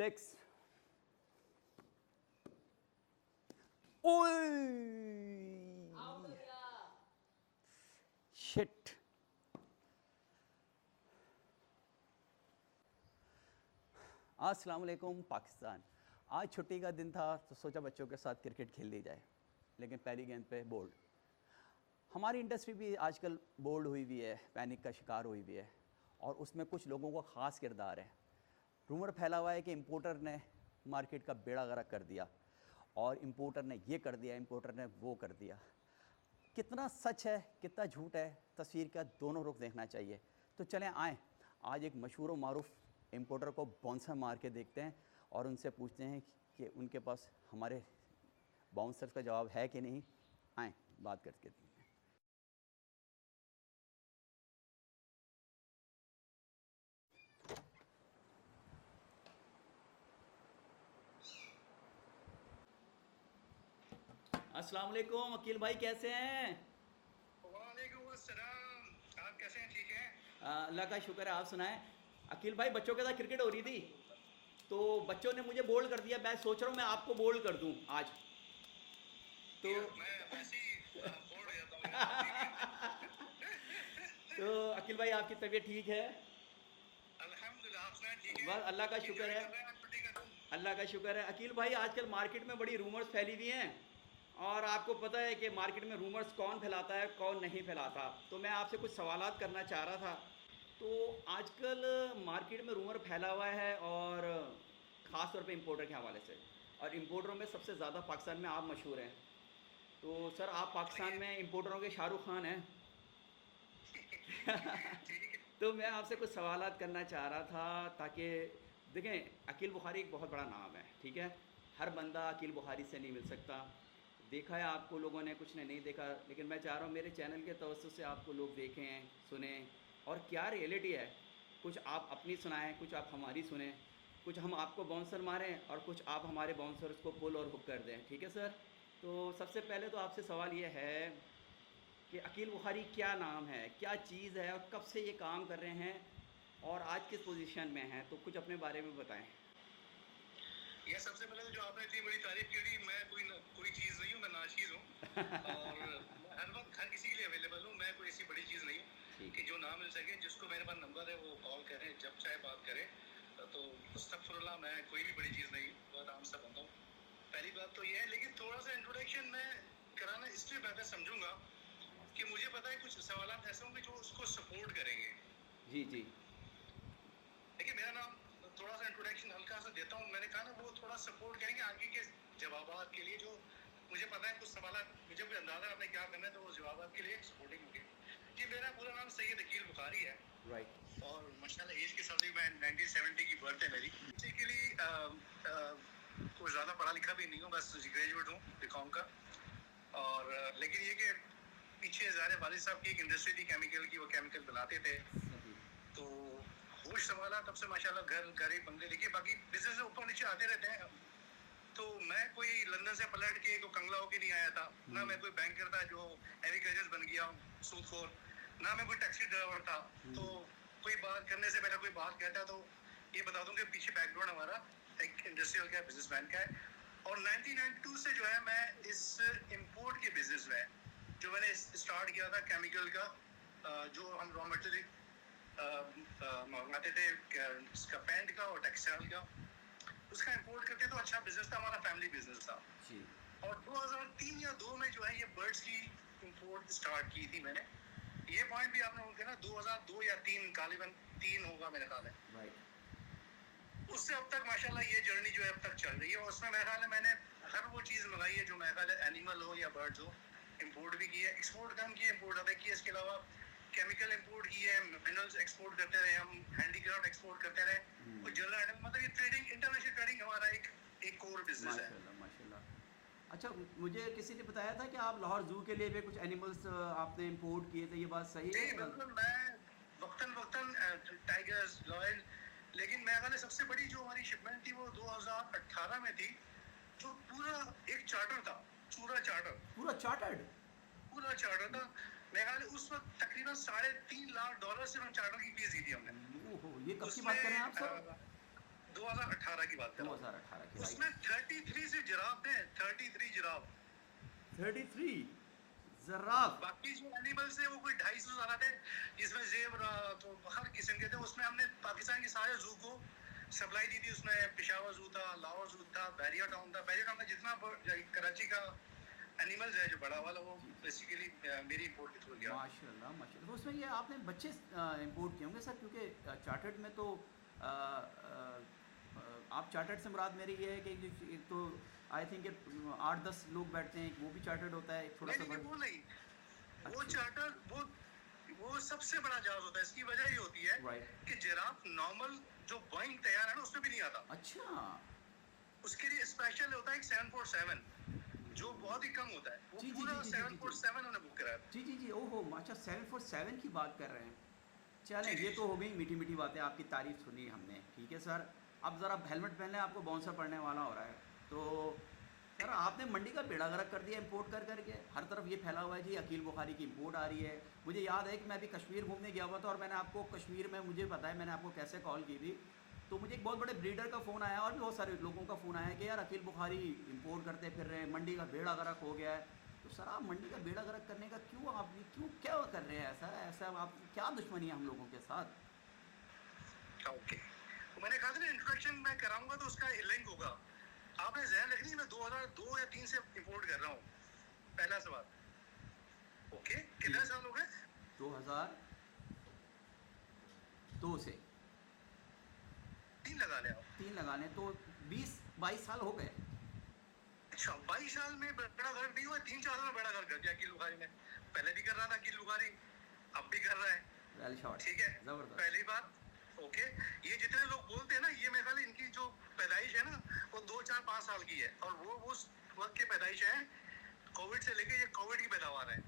6 ओए शिट। अस्सलाम वालेकुम पाकिस्तान। आज छुट्टी का दिन था तो सोचा बच्चों के साथ क्रिकेट खेल ली जाए, लेकिन पहली गेंद पे बोल्ड। हमारी इंडस्ट्री भी आजकल बोल्ड हुई हुई है, पैनिक का शिकार हुई हुई है, और उसमें कुछ लोगों का ख़ास किरदार है। रूमर फैला हुआ है कि इम्पोर्टर ने मार्केट का बेड़ा गर्क कर दिया, और इम्पोर्टर ने ये कर दिया, इम्पोर्टर ने वो कर दिया। कितना सच है कितना झूठ है, तस्वीर का दोनों रुख देखना चाहिए। तो चलें आएँ, आज एक मशहूर व मारूफ इम्पोर्टर को बाउंसर मार के देखते हैं और उनसे पूछते हैं कि उनके पास हमारे बाउंसर्स का जवाब है कि नहीं। आएँ बात करके देखते हैं। अस्सलाम वालेकुम अकील भाई, कैसे हैं? वालेकुम अस्सलाम। आप कैसे हैं? ठीक हैं? अल्लाह का शुक्र है, आप सुनाएं। अकील भाई, बच्चों के साथ क्रिकेट हो रही थी तो बच्चों ने मुझे बोल्ड कर दिया। मैं सोच रहा हूँ मैं आपको बोल्ड कर दूँ आज तो। मैं वैसे ही बोर हो जाता हूँ यार, ठीक है। तो अकील भाई, आपकी तबीयत ठीक है? अल्हम्दुलिल्लाह, आप सुनाएं, ठीक है? बस अल्लाह का शुक्र एंजॉय है। कर रहे हैं आप छुट्टी का दिन? अल्लाह का शुक्र है। अकील भाई, आजकल मार्केट में बड़ी रूमर्स फैली हुई हैं, और आपको पता है कि मार्केट में रूमर्स कौन फैलाता है कौन नहीं फैलाता। तो मैं आपसे कुछ सवालात करना चाह रहा था। तो आजकल मार्केट में रूमर फैला हुआ है, और ख़ास तौर पे इंपोर्टर के हवाले से, और इंपोर्टरों में सबसे ज़्यादा पाकिस्तान में आप मशहूर हैं। तो सर, आप पाकिस्तान बताइए। में इंपोर्टरों के शाहरुख खान हैं। ठीक है। तो मैं आपसे कुछ सवालात करना चाह रहा था, ताकि देखें, अकील बुखारी एक बहुत बड़ा नाम है, ठीक है। हर बंदा अकील बुखारी से नहीं मिल सकता। देखा है आपको लोगों ने, कुछ ने नहीं देखा, लेकिन मैं चाह रहा हूँ मेरे चैनल के तवज्जुह से आपको लोग देखें सुने, और क्या रियलिटी है। कुछ आप अपनी सुनाएं, कुछ आप हमारी सुने, कुछ हम आपको बाउंसर मारें और कुछ आप हमारे बाउंसर्स को पुल और हुक कर दें, ठीक है सर। तो सबसे पहले तो आपसे सवाल ये है कि अकील बुखारी क्या नाम है, क्या चीज़ है, और कब से ये काम कर रहे हैं, और आज किस पोजीशन में हैं। तो कुछ अपने बारे में बताएं। ये सबसे पहले तो जो आपने इतनी बड़ी तारीफ की थी, मैं कोई चीज़ नहीं हूँ, मैं नाचीज़ हूँ। और मैं हर वक्त हर किसी के लिए अवेलेबल हूँ। मैं कोई ऐसी बड़ी चीज़ नहीं हूँ ठीक कि है। जो ना मिल सके। जिसको मेरे पास नंबर है वो कॉल करें, जब चाहे बात करें। तो अस्तगफुरुल्लाह, मैं कोई भी बड़ी चीज़ नहीं हूँ, बहुत आम सा बंदा हूँ। पहली बात तो ये है, लेकिन थोड़ा सा इंट्रोडक्शन मैं कराना इसलिए बेहतर समझूंगा कि मुझे पता है कुछ सवाल ऐसे होंगे जो उसको सपोर्ट करेंगे। जी जी। देखिए, मेरा नाम, थोड़ा सा इंट्रोडक्शन हल्का सा देता हूँ। मैंने कहा ना, वो थोड़ा सपोर्ट करेंगे आगे के जवाबात के लिए। जो मुझे पता है कुछ सवाल, मुझे भी अंदाजा है आपने क्या करना है, तो वो जवाबात के लिए सपोर्टिंग होगी। जी, मेरा पूरा नाम सैयद अकील बुखारी है, राइट। और माशाल्लाह एज के साथ भी मैं 1970 की बर्थ है मेरी। बेसिकली कोई ज़्यादा पढ़ा लिखा भी नहीं हूँ, बस ग्रेजुएट हूँ बीकॉम का। और लेकिन ये कि पीछे ज़ाहिर वालिद साहब की एक इंडस्ट्री थी केमिकल की, वो केमिकल बनाते थे। सही। तो होश संभाला तब से माशाल्लाह, घर ही बंगले देखिए, बाकी बिजनेस ऊपर नीचे आते रहते हैं। तो मैं कोई लंदन से पलट के को कंगला होके नहीं आया था, ना मैं कोई बैंकर था जो एग्रीकल्चर बन गया सूदखोर, ना मैं कोई टैक्सी ड्राइवर था। तो कोई बात करने से पहले कोई बात कहता तो ये बता दूं कि पीछे बैकग्राउंड हमारा एक इंडस्ट्रियल का, बिजनेसमैन का है। और 1992 से जो है मैं इस इंपोर्ट के बिजनेस में, जो मैंने स्टार्ट किया था केमिकल का, जो हम रॉ मटेरियल मंगाते थे, इसका पेंट का और टेक्सटाइल का, उसका इंपोर्ट करते तो अच्छा बिजनेस था, हमारा फैमिली बिजनेस था। जी। और 2003 या 2 में जो है ये बर्ड्स की इंपोर्ट स्टार्ट की थी मैंने। ये पॉइंट भी आपने बोलते ना, 2002 या 3, गालिबन 3 होगा मेरे ख्याल है। राइट। उससे अब तक माशाल्लाह ये जर्नी जो है अब तक चल रही है। और उसमें मेरे ख्याल है मैंने हर वो चीज़ मंगाई है जो मेरे ख्याल है, एनिमल हो या बर्ड्स हो। इंपोर्ट भी की है, एक्सपोर्ट कम की, इंपोर्ट ज़्यादा की है। इसके अलावा केमिकल इंपोर्ट की है, मिनरल्स एक्सपोर्ट करते रहे हम, हैंडीक्राफ्ट एक्सपोर्ट करते रहे, और जनरल, मतलब ये ट्रेडिंग, इंटरनेशनल ट्रेडिंग हमारा एक कोर बिजनेस है। माशाल्लाह माशाल्लाह। अच्छा, मुझे किसी ने बताया था कि आप लाहौर जू के लिए भी कुछ एनिमल्स आपने इंपोर्ट किए थे, ये बात सही जी है या गलत? बिल्कुल, मैं वक्तन वक्तन टाइगर्स, लॉयल, लेकिन मेरे ख्याल है सबसे बड़ी जो हमारी शिपमेंट थी वो 2018 में थी, जो पूरा एक चार्टर था, पूरा चार्टर, पूरा चार्टर्ड? पूरा चार्टर था। मेरे ख्याल है उस वक्त तकरीबन $3.5 लाख से हम चार्टर की फीस दी थी हमने। ओहो, ये कब की बात कर रहे हैं आप उसमें सर? 2018 की बात कर रहा हूँ। 2018 की, राइट। उसमें 33 से जिराफ हैं, 33 जिराफ। 33 जराफ। बाकी जो एनिमल्स थे वो कोई 250 ज्यादा थे, जिसमें जेबरा तो हर किस्म के थे। उसमें हमने पाकिस्तान के सारे जू को सप्लाई दी थी। उसमें पेशावर जू था, लाहौर जू था, बैरिया टाउन था। बैरिया टाउन में जितना कराची का एनिमल्स है जो बड़ा वाला, वो बेसिकली मेरी इंपोर्ट के थ्रू गया। माशाल्लाह माशाल्लाह। तो उसमें ये आपने बच्चे इंपोर्ट किए होंगे सर, क्योंकि चार्टर्ड में तो आप चार्टर्ड से मुराद मेरी ये है कि एक तो आई थिंक 8-10 लोग बैठते हैं, वो भी चार्टर्ड होता है, एक थोड़ा सा नहीं, वो नहीं, वो अच्छा। चार्टर वो सबसे बड़ा जहाज होता है। इसकी वजह ये होती है राइट। कि जिराफ नॉर्मल जो बोइंग तैयार है ना उसमें भी नहीं आता। अच्छा। उसके लिए स्पेशल होता है एक 747 जो बहुत ही कम होता है। वो जी जी पूरा जी जी जी जी 747 उन्होंने बुक कराया। जी जी जी। ओहो अच्छा, 747 की बात कर रहे हैं। चलें, जी ये जी तो हो गई मीठी मीठी बातें, आपकी तारीफ सुनी हमने, ठीक है सर। अब ज़रा हेलमेट पहन लें, आपको बाउंसर पड़ने वाला हो रहा है। तो सर आपने मंडी का बेड़ा गर्क कर दिया इंपोर्ट कर करके, हर तरफ ये फैला हुआ है जी अकील बुखारी की इंपोर्ट आ रही है। मुझे याद है कि मैं अभी कश्मीर घूमने गया हुआ था और मैंने आपको कश्मीर में, मुझे पता है मैंने आपको कैसे कॉल की थी, तो मुझे एक बहुत बड़े ब्रीडर का फ़ोन आया और भी बहुत सारे लोगों का फ़ोन आया कि यार अकील बुखारी इंपोर्ट करते फिर रहे हैं, मंडी का बेड़ा गर्क हो गया है। तो सर आप मंडी का बेड़ा गर्क करने का क्यों, आप ये क्यों क्या कर रहे हैं ऐसा ऐसा, आप क्या दुश्मनी है हम लोगों के साथ? ओके, तो मैंने कहा था ना इंट्रोडक्शन मैं कराऊंगा तो उसका लिंक होगा। आपने ज़हन रखनी मैं 2002 या 3 से इंपोर्ट कर रहा हूँ। पहला सवाल, ओके, कितने साल हो गए? 2002 से 3 लगा ले आप। 3 लगाने तो 20-22 साल हो गए। अच्छा, 22 साल में बड़ा गर्क नहीं हुआ, 3-4 साल में बड़ा गर्क कर दिया अकील बुखारी ने। पहले भी कर रहा था अकील बुखारी, अब भी कर रहा है। वेल शॉट, ठीक है, ज़बरदस्त। पहली बात, ओके। ये जितने लोग बोलते हैं ना, ये मेरे ख्याल इनकी जो पैदाइश है ना वो 2-4-5 साल की है, और वो उस वक्त की पैदाइश है कोविड से लेके, ये कोविड की पैदावार है।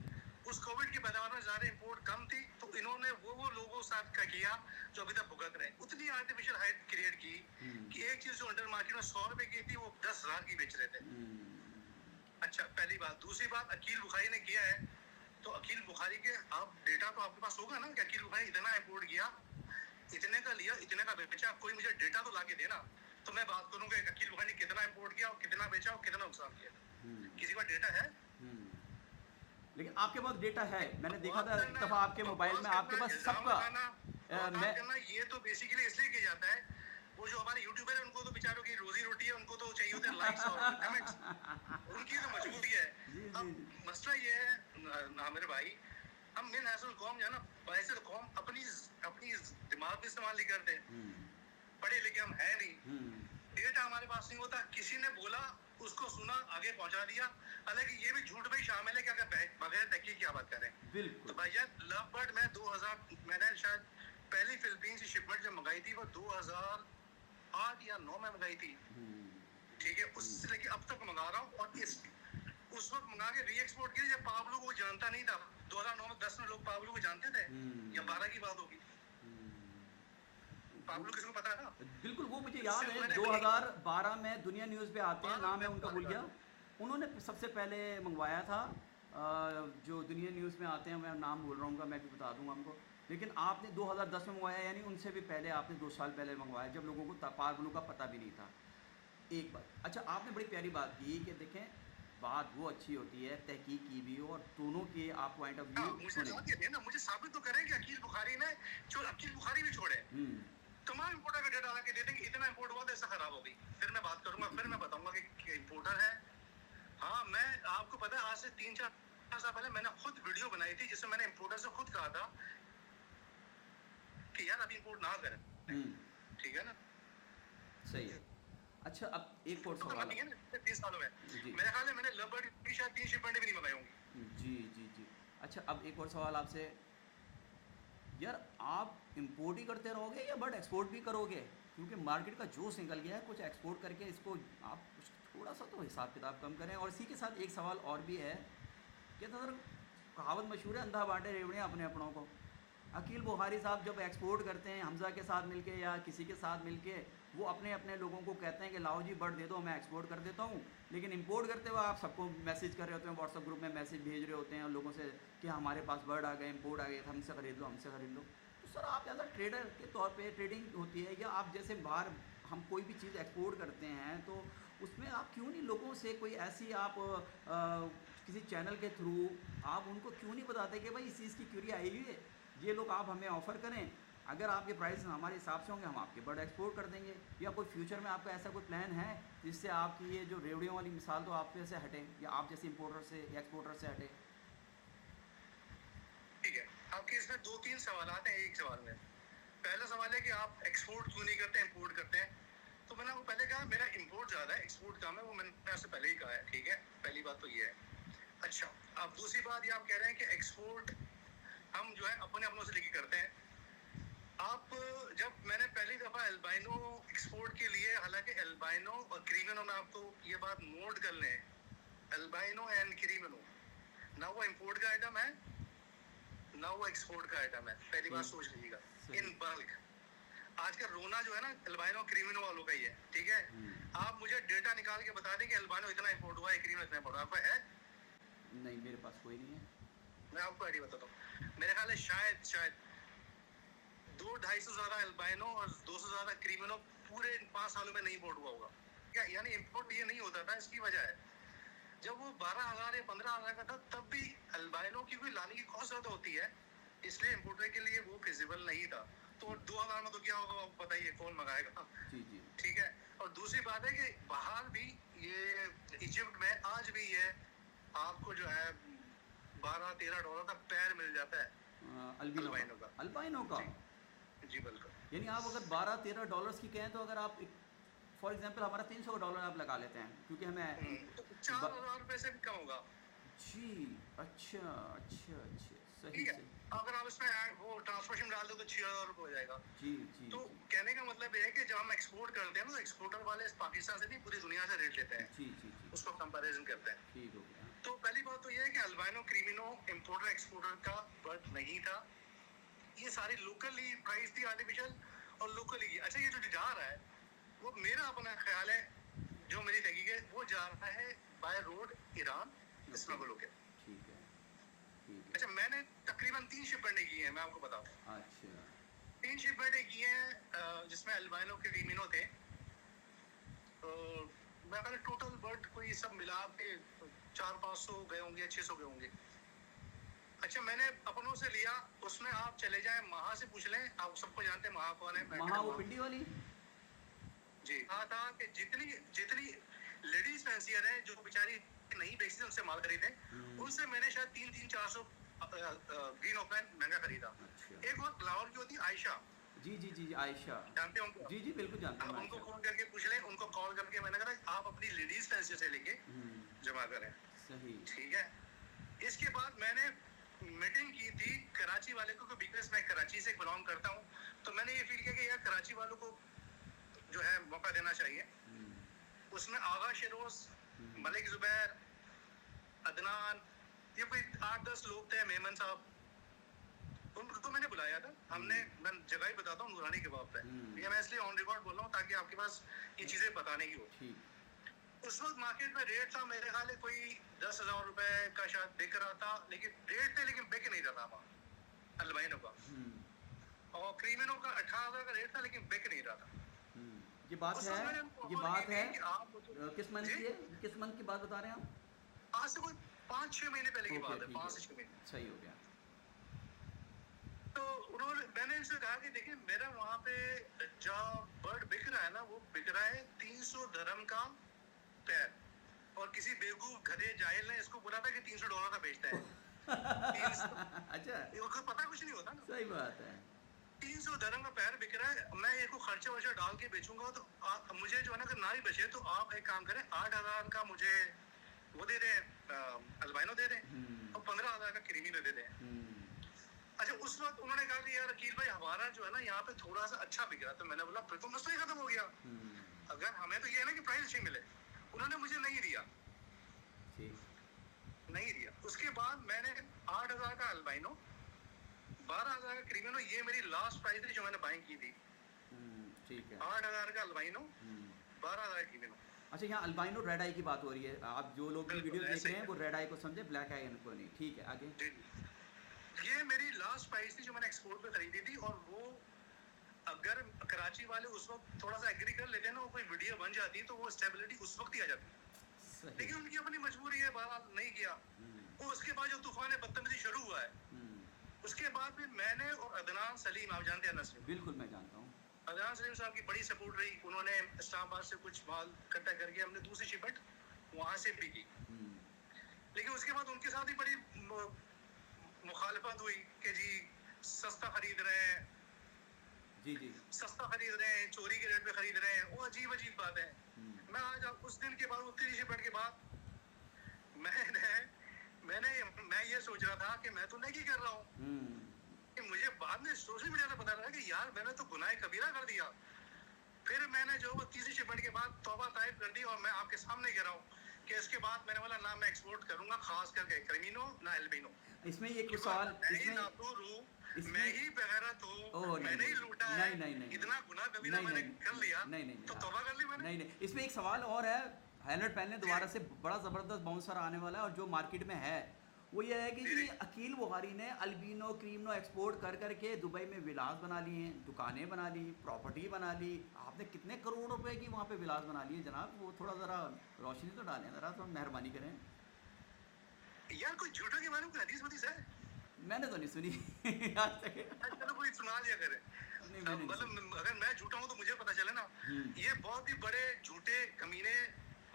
उस कोविड की पैदावार में ज़्यादा इंपोर्ट कम थी, तो इन्होंने वो लोगों साथ का किया जो अभी तक भुगत रहे हैं। उतनी आर्टिफिशियल हाइट क्रिएट की कि एक चीज़ जो अंडर मार्केट में 100 रुपए की थी वो 10,000 की बेच रहे थे। अच्छा, पहली बात। दूसरी बात, अकील बुखारी ने किया है तो अकील बुखारी के आप डेटा तो आपके पास होगा ना कि अकील बुखारी इतना इंपोर्ट किया, इतने का लिया, इतने का बेचा। कोई मुझे डेटा तो लाके देना, तो मैं बात करूंगा कि अकील बुखारी ने कितना इंपोर्ट किया और कितना बेचा और कितना नुकसान किया। किसी का डेटा है? लेकिन आपके पास डेटा है, मैंने देखा था एक दफ़ा आपके मोबाइल में, आपके पास सबका मैं करना, ये तो बेसिकली इसलिए किया जाता है, वो जो हमारे यूट्यूबर है उनको तो बेचारों की रोजी रोटी है, उनको तो चाहिए होते हैं लाइक्स और कमेंट्स, उनकी तो मजबूरी है। जी अब जी मसला ये है ना मेरे भाई, हम मिन हैसल कौम जो है ना, बैसल कौम अपनी अपनी दिमाग भी इस्तेमाल नहीं करते, पढ़े लिखे हम है नहीं, डेटा हमारे पास नहीं होता। किसी ने बोला, उसको सुना, आगे पहुंचा दिया। हालांकि ये भी झूठ में ही शामिल है कि अगर बगैर तहकीक की बात करें बिल्कुल। तो भैया लव बर्ड में 2000, मैंने शायद पहली फिलीपींस की शिपमेंट जब मंगाई थी वो 2008 या 9 में मंगाई थी। ठीक है, उससे लेके अब तक मंगा रहा हूँ, और उस वक्त मंगा के री एक्सपोर्ट किया जब पाब्लो को जानता नहीं था। 2009 में 10 में लोग पाब्लो को जानते थे, या 12 की बात होगी। पाब्लो किसको पता था? बिल्कुल, वो मुझे याद है 2012 में दुनिया न्यूज़ पे आते हैं, नाम है उनका भूल गया, उन्होंने सबसे पहले मंगवाया था। जो दुनिया न्यूज़ में आते हैं, मैं नाम भूल रहा हूँ, मैं भी बता दूंगा हमको। लेकिन आपने 2010 में मंगवाया, यानी उनसे भी पहले आपने 2 साल पहले मंगवाया, जब लोगों को पाब्लो का पता भी नहीं था। एक बात, अच्छा आपने बड़ी प्यारी बात की कि देखें बात वो अच्छी होती है तहकीक की भी हो, और दोनों के आप पॉइंट ऑफ व्यू मुझे सुने। मुझे साबित तो करें कि अकील बुखारी ने, जो अकील बुखारी भी छोड़े, तमाम इंपोर्टर का डेटा ला के दे देंगे इतना इंपोर्ट हुआ तो ऐसा खराब हो गई। फिर मैं बात करूंगा, फिर मैं बताऊंगा कि इंपोर्टर है। हाँ, मैं आपको पता है आज से 3-4 साल पहले मैंने खुद वीडियो बनाई थी जिसमें मैंने इंपोर्टर से खुद कहा था कि यार अभी इंपोर्ट ना करें। ठीक है ना? सही है। अच्छा अब एक और तो सवाल है ना, 30 सालों में जी मेरे ख्याल है मैंने लवबर्ड की शायद 3 शिपमेंट भी नहीं मंगाई होंगी। जी जी जी। अच्छा अब एक और सवाल आपसे, यार आप इंपोर्ट ही करते रहोगे या बट एक्सपोर्ट भी करोगे? क्योंकि मार्केट का जोश निकल गया है, कुछ एक्सपोर्ट करके इसको आप कुछ थोड़ा सा तो हिसाब किताब कम करें। और इसी के साथ एक सवाल और भी है कि सर कहावत मशहूर है, अंधा बांटे रेवड़ियाँ अपने अपनों को। अकील बुखारी साहब जब एक्सपोर्ट करते हैं हमज़ा के साथ मिलके या किसी के साथ मिलके, वो अपने अपने लोगों को कहते हैं कि लाओ जी बर्ड दे दो, मैं एक्सपोर्ट कर देता हूँ। लेकिन इंपोर्ट करते हुए आप सबको मैसेज कर रहे होते हैं, व्हाट्सअप ग्रुप में मैसेज भेज रहे होते हैं लोगों से कि हमारे पास बर्ड आ गए, इंपोर्ट आ गए, हमसे ख़रीद लो, हमसे ख़रीद लो। तो सर आप एज अ ट्रेडर के तौर पे ट्रेडिंग होती है, या आप जैसे बाहर हम कोई भी चीज़ एक्सपोर्ट करते हैं तो उसमें आप क्यों नहीं लोगों से कोई ऐसी आप किसी चैनल के थ्रू आप उनको क्यों नहीं बताते कि भाई इस चीज़ की क्यूरी आई हुई है, ये लोग आप हमें ऑफ़र करें, अगर आपके प्राइस हमारे हिसाब से होंगे हम आपके बर्ड एक्सपोर्ट कर देंगे, या कोई फ्यूचर में आपका ऐसा कोई प्लान है जिससे आपकी ये जो रेवड़ियों वाली मिसाल तो आप पे से हटे, या आप जैसे इंपोर्टर से या एक्सपोर्टर से हटे? ठीक है, आपके इसमें 2-3 सवालात हैं एक सवाल में। पहला सवाल है कि आप एक्सपोर्ट क्यों नहीं करते, इंपोर्ट करते हैं। तो मैंने आपको पहले कहा मेरा इंपोर्ट ज़्यादा है, एक्सपोर्ट कम है, वो मैंने आपसे पहले ही कहा है, ठीक है? पहली बात तो ये है। अच्छा, अब दूसरी बात ये आप कह रहे हैं कि एक्सपोर्ट हम जो है अपने अपनों से लेके करते हैं। आप जब मैंने पहली दफ़ा एल्बाइनो एक्सपोर्ट के लिए, हालांकि एल्बाइनो और क्रीमिनो में आपको ये बात नोट कर लें, एल्बाइनो एंड क्रीमिनो ना वो इंपोर्ट का आइटम है ना वो एक्सपोर्ट का आइटम है, पहली बात सोच लीजिएगा। इन बल्क आज का रोना जो है ना एल्बाइनो क्रीमिनो वालों का ही है, ठीक है? आप मुझे डेटा निकाल के बता दें कि एल्बाइनो इतना इंपोर्ट हुआ है, क्रीमिनो इतना इंपोर्ट हुआ, आपको है? नहीं, मेरे पास कोई नहीं है। मैं आपको आइडिया बताता हूँ, मेरे ख्याल है शायद 2-250 से ज़्यादा एल्बाइनो और 200 से ज़्यादा क्रीमिनो पूरे 5 सालों में नहीं इंपोर्ट हुआ होगा। क्या यानी इंपोर्ट ये नहीं होता था, इसकी वजह है जब वो 12,000 या 15,000 का था तब भी अल्बाइनो की कोई लाने की कॉस्ट ज़्यादा होती है, इसलिए इंपोर्टर के लिए वो फिजिबल नहीं था। तो 2,000 में तो क्या होगा आपको पता ही है, कौन मंगाएगा? जी जी। ठीक है। और दूसरी बात है कि बाहर भी ये इजिप्ट में आज भी ये आपको जो है $12-13 का पैर मिल जाता है अल्बाइनो का। अल्बाइनो का जी बिल्कुल। यानी आप अगर $12-13 की कहें तो अगर आप फॉर एग्जांपल हमारा $300 आप लगा लेते हैं क्योंकि हमें तो 4,000 रुपए से भी कम होगा। जी। अच्छा अच्छा अच्छा, सही ठीक है। सही। अगर आप इसमें वो ट्रांसपोर्टेशन डाल दो तो 6,000 रुपये हो जाएगा। जी जी तो जी कहने का मतलब ये है कि जब हम एक्सपोर्ट करते हैं ना तो एक्सपोर्टर वाले पाकिस्तान से नहीं पूरी दुनिया से रेट लेते हैं, जी जी जी, उसको कंपैरिजन करते हैं। ठीक हो गया। तो पहली बात तो ये है कि अल्बाइनो क्रीमिनो इंपोर्टर एक्सपोर्टर का बर्थ नहीं था, ये सारी लोकली प्राइस थी आर्टिफिशियल और लोकली। अच्छा, ये जो जा रहा है वो मेरा अपना ख्याल है, जो मेरी तहकीक है, वो जा रहा है बाय रोड ईरान स्मगल होकर। ठीक है ठीक है। अच्छा, मैंने तकरीबन 3 शिपमेंटें की हैं, मैं आपको बताऊं। अच्छा 3 शिपमेंटें की हैं जिसमें अल्बाइनो के क्रीमिनो थे। मैं पहले टोटल बर्ड कोई सब मिला के 400-500 गए होंगे, 600 गए होंगे। अच्छा, मैंने अपनों से लिया, उसमें आप चले जाएं महा से पूछ लें, आप सबको जानते हैं महा कौन है? महा वो पिंडी वाली? जी। कहा था कि जितनी जितनी लेडीज फैंसियर हैं जो बेचारी नहीं बेचती उनसे माल खरीदे, उनसे मैंने शायद 300-400 ग्रीन ओपन महंगा खरीदा। अच्छा। एक और लाहौर की होती आयशा, जी जी जी जी, आयशा, जानते हैं उनको? जी जी बिल्कुल जानते आप हैं उनको आयशा। फोन करके पूछ लें, उनको कॉल करके मैंने कहा आप अपनी लेडीज फैंसी से लेके जमा करें। सही। ठीक है। इसके बाद मैंने मीटिंग की थी कराची वाले को, बिकॉज मैं कराची से बिलोंग करता हूँ, तो मैंने ये फील किया कि यार कराची वालों को जो है मौका देना चाहिए। उसमें आगा शिरोज, मलिक जुबैर, अदनान, ये कोई 8-10 लोग थे, मेमन साहब, उनको मैंने बुलाया था। मैं जगह ही बताता हूँ, नूरानी कबाब पे। ये मैं इसलिए ऑन रिकॉर्ड बोल रहा हूँ ताकि आपके पास ये चीजें बताने की हो। उस वक्त मार्केट में रेट था मेरे ख्याल कोई 10,000 रुपए का शायद बिक रहा था, लेकिन रेट थे लेकिन बिक नहीं रहा था अल्बाइनो का। और क्रीमिनो का 18,000 का रेट था लेकिन बिक नहीं रहा था। ये बात है किस मंथ की है, किस मंथ की बात बता रहे हैं आप? आज से कोई 5-6 महीने पहले की बात है, 5 से 6 महीने। सही हो गया। तो मैंने इनसे कहा कि देखिए मेरा वहाँ पे जहाँ बर्ड बिक रहा है ना, वो बिक रहा है 300 दिरहम का पैर, और किसी बेवकूफ गधे जाहिल ने इसको बोला था कि $300 का बेचता है। अच्छा, उसको पता कुछ नहीं होता ना। सही बात है। 300 दिरहम का पैर बिक रहा है, मैं ये को खर्चा वर्चा डाल के बेचूंगा तो मुझे जो है ना, अगर ना ही बचे तो आप एक काम करें, 8,000 का मुझे वो दे दें, अल्बाइनो दे दें, और 15,000 का क्रीमिनो दे दें। अच्छा, उस वक्त उन्होंने कहा कि यार अकील भाई हमारा जो है ना यहाँ पे थोड़ा सा अच्छा बिक रहा, तो मैंने बोला फिर तो मसला ही खत्म हो गया। अगर हमें तो ये है ना कि प्राइस अच्छी मिले। उन्होंने मुझे नहीं दिया, नहीं दिया। उसके बाद मैंने 8,000 का अल्बाइनो, 12,000 का क्रीमिनो, ये मेरी लास्ट प्राइस थी जो मैंने बाइंग की थी। ठीक है। 8,000 का अल्बाइनो, 12,000 का क्रीमिनो। अच्छा, यहाँ अल्बाइनो रेड आई की बात हो रही है, आप जो लोग वीडियो देख रहे हैं वो रेड आई को समझे, ब्लैक आई को नहीं। ठीक है, आगे। ये मेरी लास्ट प्राइस थी जो मैंने एक्सपोर्ट पे खरीदी थी, और वो अगर कराची वाले उस वक्त थोड़ा सा एग्री कर लेते हैं ना, वो कोई वीडियो बन जाती तो वो स्टेबिलिटी उस वक्त ही आ जाती, सही। लेकिन उनकी अपनी मजबूरी है, बहरहाल नहीं किया। वो उसके बाद जो तूफान बदतमीजी शुरू हुआ है, उसके बाद फिर मैंने और अदनान सलीम, आप जानते हैं ना सलीम? बिल्कुल मैं जानता हूँ। अदनान सलीम साहब की बड़ी सपोर्ट रही, उन्होंने इस्लामाबाद से कुछ माल इकट्ठा करके हमने दूसरी शिपमेंट वहां से भी की, लेकिन उसके बाद उनके साथ ही बड़ी मुखालफत हुई कि जी सस्ता खरीद रहे हैं, जी जी। सस्ता खरीद रहे हैं, चोरी के रेट पे खरीद रहे हैं, वो अजीब अजीब बात है। मैं आज उस दिन के बाद, उस तीसरी शिपमेंट के बाद मैं ये सोच रहा था कि मैं तो नहीं कर रहा हूँ, कि मुझे बाद में सोशल मीडिया से पता लगा कि यार मैंने तो गुनाह कबीरा कर दिया। फिर मैंने जो वो तीसरी शिपमेंट के बाद तौबा ताइब कर दी, और मैं आपके सामने कह रहा हूँ कि इसके बाद मैंने बोला ना मैं एक्सपोर्ट करूंगा, खास करके क्रिमिनो ना एल्बिनो। इसमें एक सवाल, इसमें मैं ही बेगैरत हूँ, मैंने ही लूटा है, इतना गुनाह कबीरा मैंने कर लिया, तो तौबा कर ली मैंने। नहीं, इसमें एक सवाल और है। हैलट पहले दोबारा से बड़ा ज़बरदस्त बाउंसर आने वाला है, और जो मार्केट में है वो ये है कि जी अकील बुखारी ने अल्बिनो क्रीमनो एक्सपोर्ट कर करके दुबई में विलास बना लिए हैं, दुकानें बना ली, प्रॉपर्टी बना ली। आपने कितने करोड़ रुपए की वहाँ पे विलास बना लिए जनाब? वो थोड़ा ज़रा रोशनी तो डालें, ज़रा तो मेहरबानी करें यार। कोई झूठों के बारे में हदीस वदीस है? मैंने तो नहीं सुनी आज तक। चलो कोई सुना दिया करे, मतलब अगर मैं झूठा हूँ तो मुझे पता चले ना। ये बहुत ही बड़े झूठे, कमीने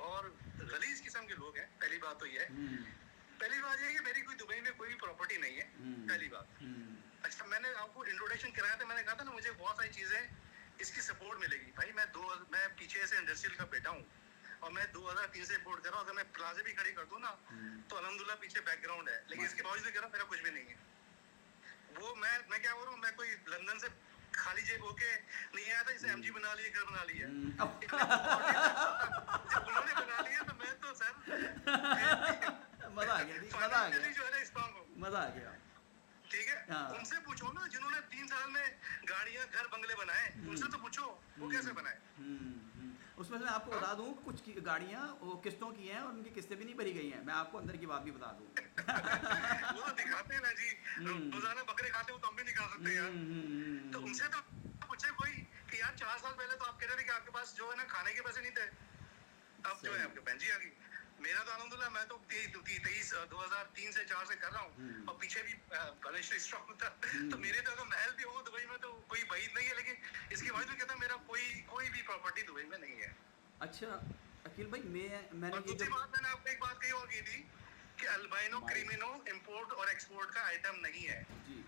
और गलीज किस्म के लोग हैं। पहली बात तो ये है, पहली बात ये है कि मेरी कोई दुबई में कोई प्रॉपर्टी नहीं है, पहली बात। अच्छा, मैंने आपको इंट्रोडक्शन कराया था, मैंने कहा था ना मुझे बहुत सारी चीजें इसकी सपोर्ट मिलेगी। भाई मैं पीछे से इंडस्ट्रियल का बेटा हूँ, और मैं 2003 से रिपोर्ट कर रहा हूँ। अगर मैं प्लाजे भी खड़ी कर दूँ ना, तो अल्हम्दुलिल्लाह पीछे बैकग्राउंड है, लेकिन इसके बावजूद कह रहा हूँ मेरा कुछ भी नहीं है। वो मैं क्या बोल रहा हूँ, मैं कोई लंदन से खाली जेब होके नहीं आया था, इसे एमजी बना लिया, घर बना लिया। जब उन्होंने बना लिया तो मैं तो सर मजा आ गया, मजा आ गया, जो है ना स्ट्रांग हो, मजा आ गया। ठीक है। उनसे पूछो ना जिन्होंने 3 साल में गाड़ियां, घर, बंगले बनाए, उनसे तो पूछो वो कैसे बनाए। उसमें से मैं आपको बता दूं, कुछ गाड़ियां वो किस्तों की हैं और उनकी किस्तें भी नहीं भरी गई हैं। मैं आपको अंदर की बात भी बता दूं। वो तो दिखाते हैं ना जी, रोजाना बकरे खाते हो तो हम भी नहीं खा सकते यार। तो उनसे तो पूछे कोई कि यार 4 साल पहले तो आप कह रहे थे कि आपके पास जो है ना खाने के पैसे नहीं थे, अब जो है आपके पेंजी आ गई। मेरा तो अल्हम्दुलिल्लाह मैं तो 2003 से 4 से कर रहा हूँ, और पीछे भी फाइनेंशियल स्ट्रांग था। तो मेरे तो अगर महल भी हो दुबई में तो कोई वहीद नहीं है, लेकिन इसके बाद में कहता मेरा कोई भी प्रॉपर्टी दुबई में नहीं है। अच्छा अकील भाई, मैंने ये दूसरी बात मैंने आपको एक बात कही और की थी कि अल्बाइनो क्रिमिनो इंपोर्ट और एक्सपोर्ट का आइटम नहीं है जी।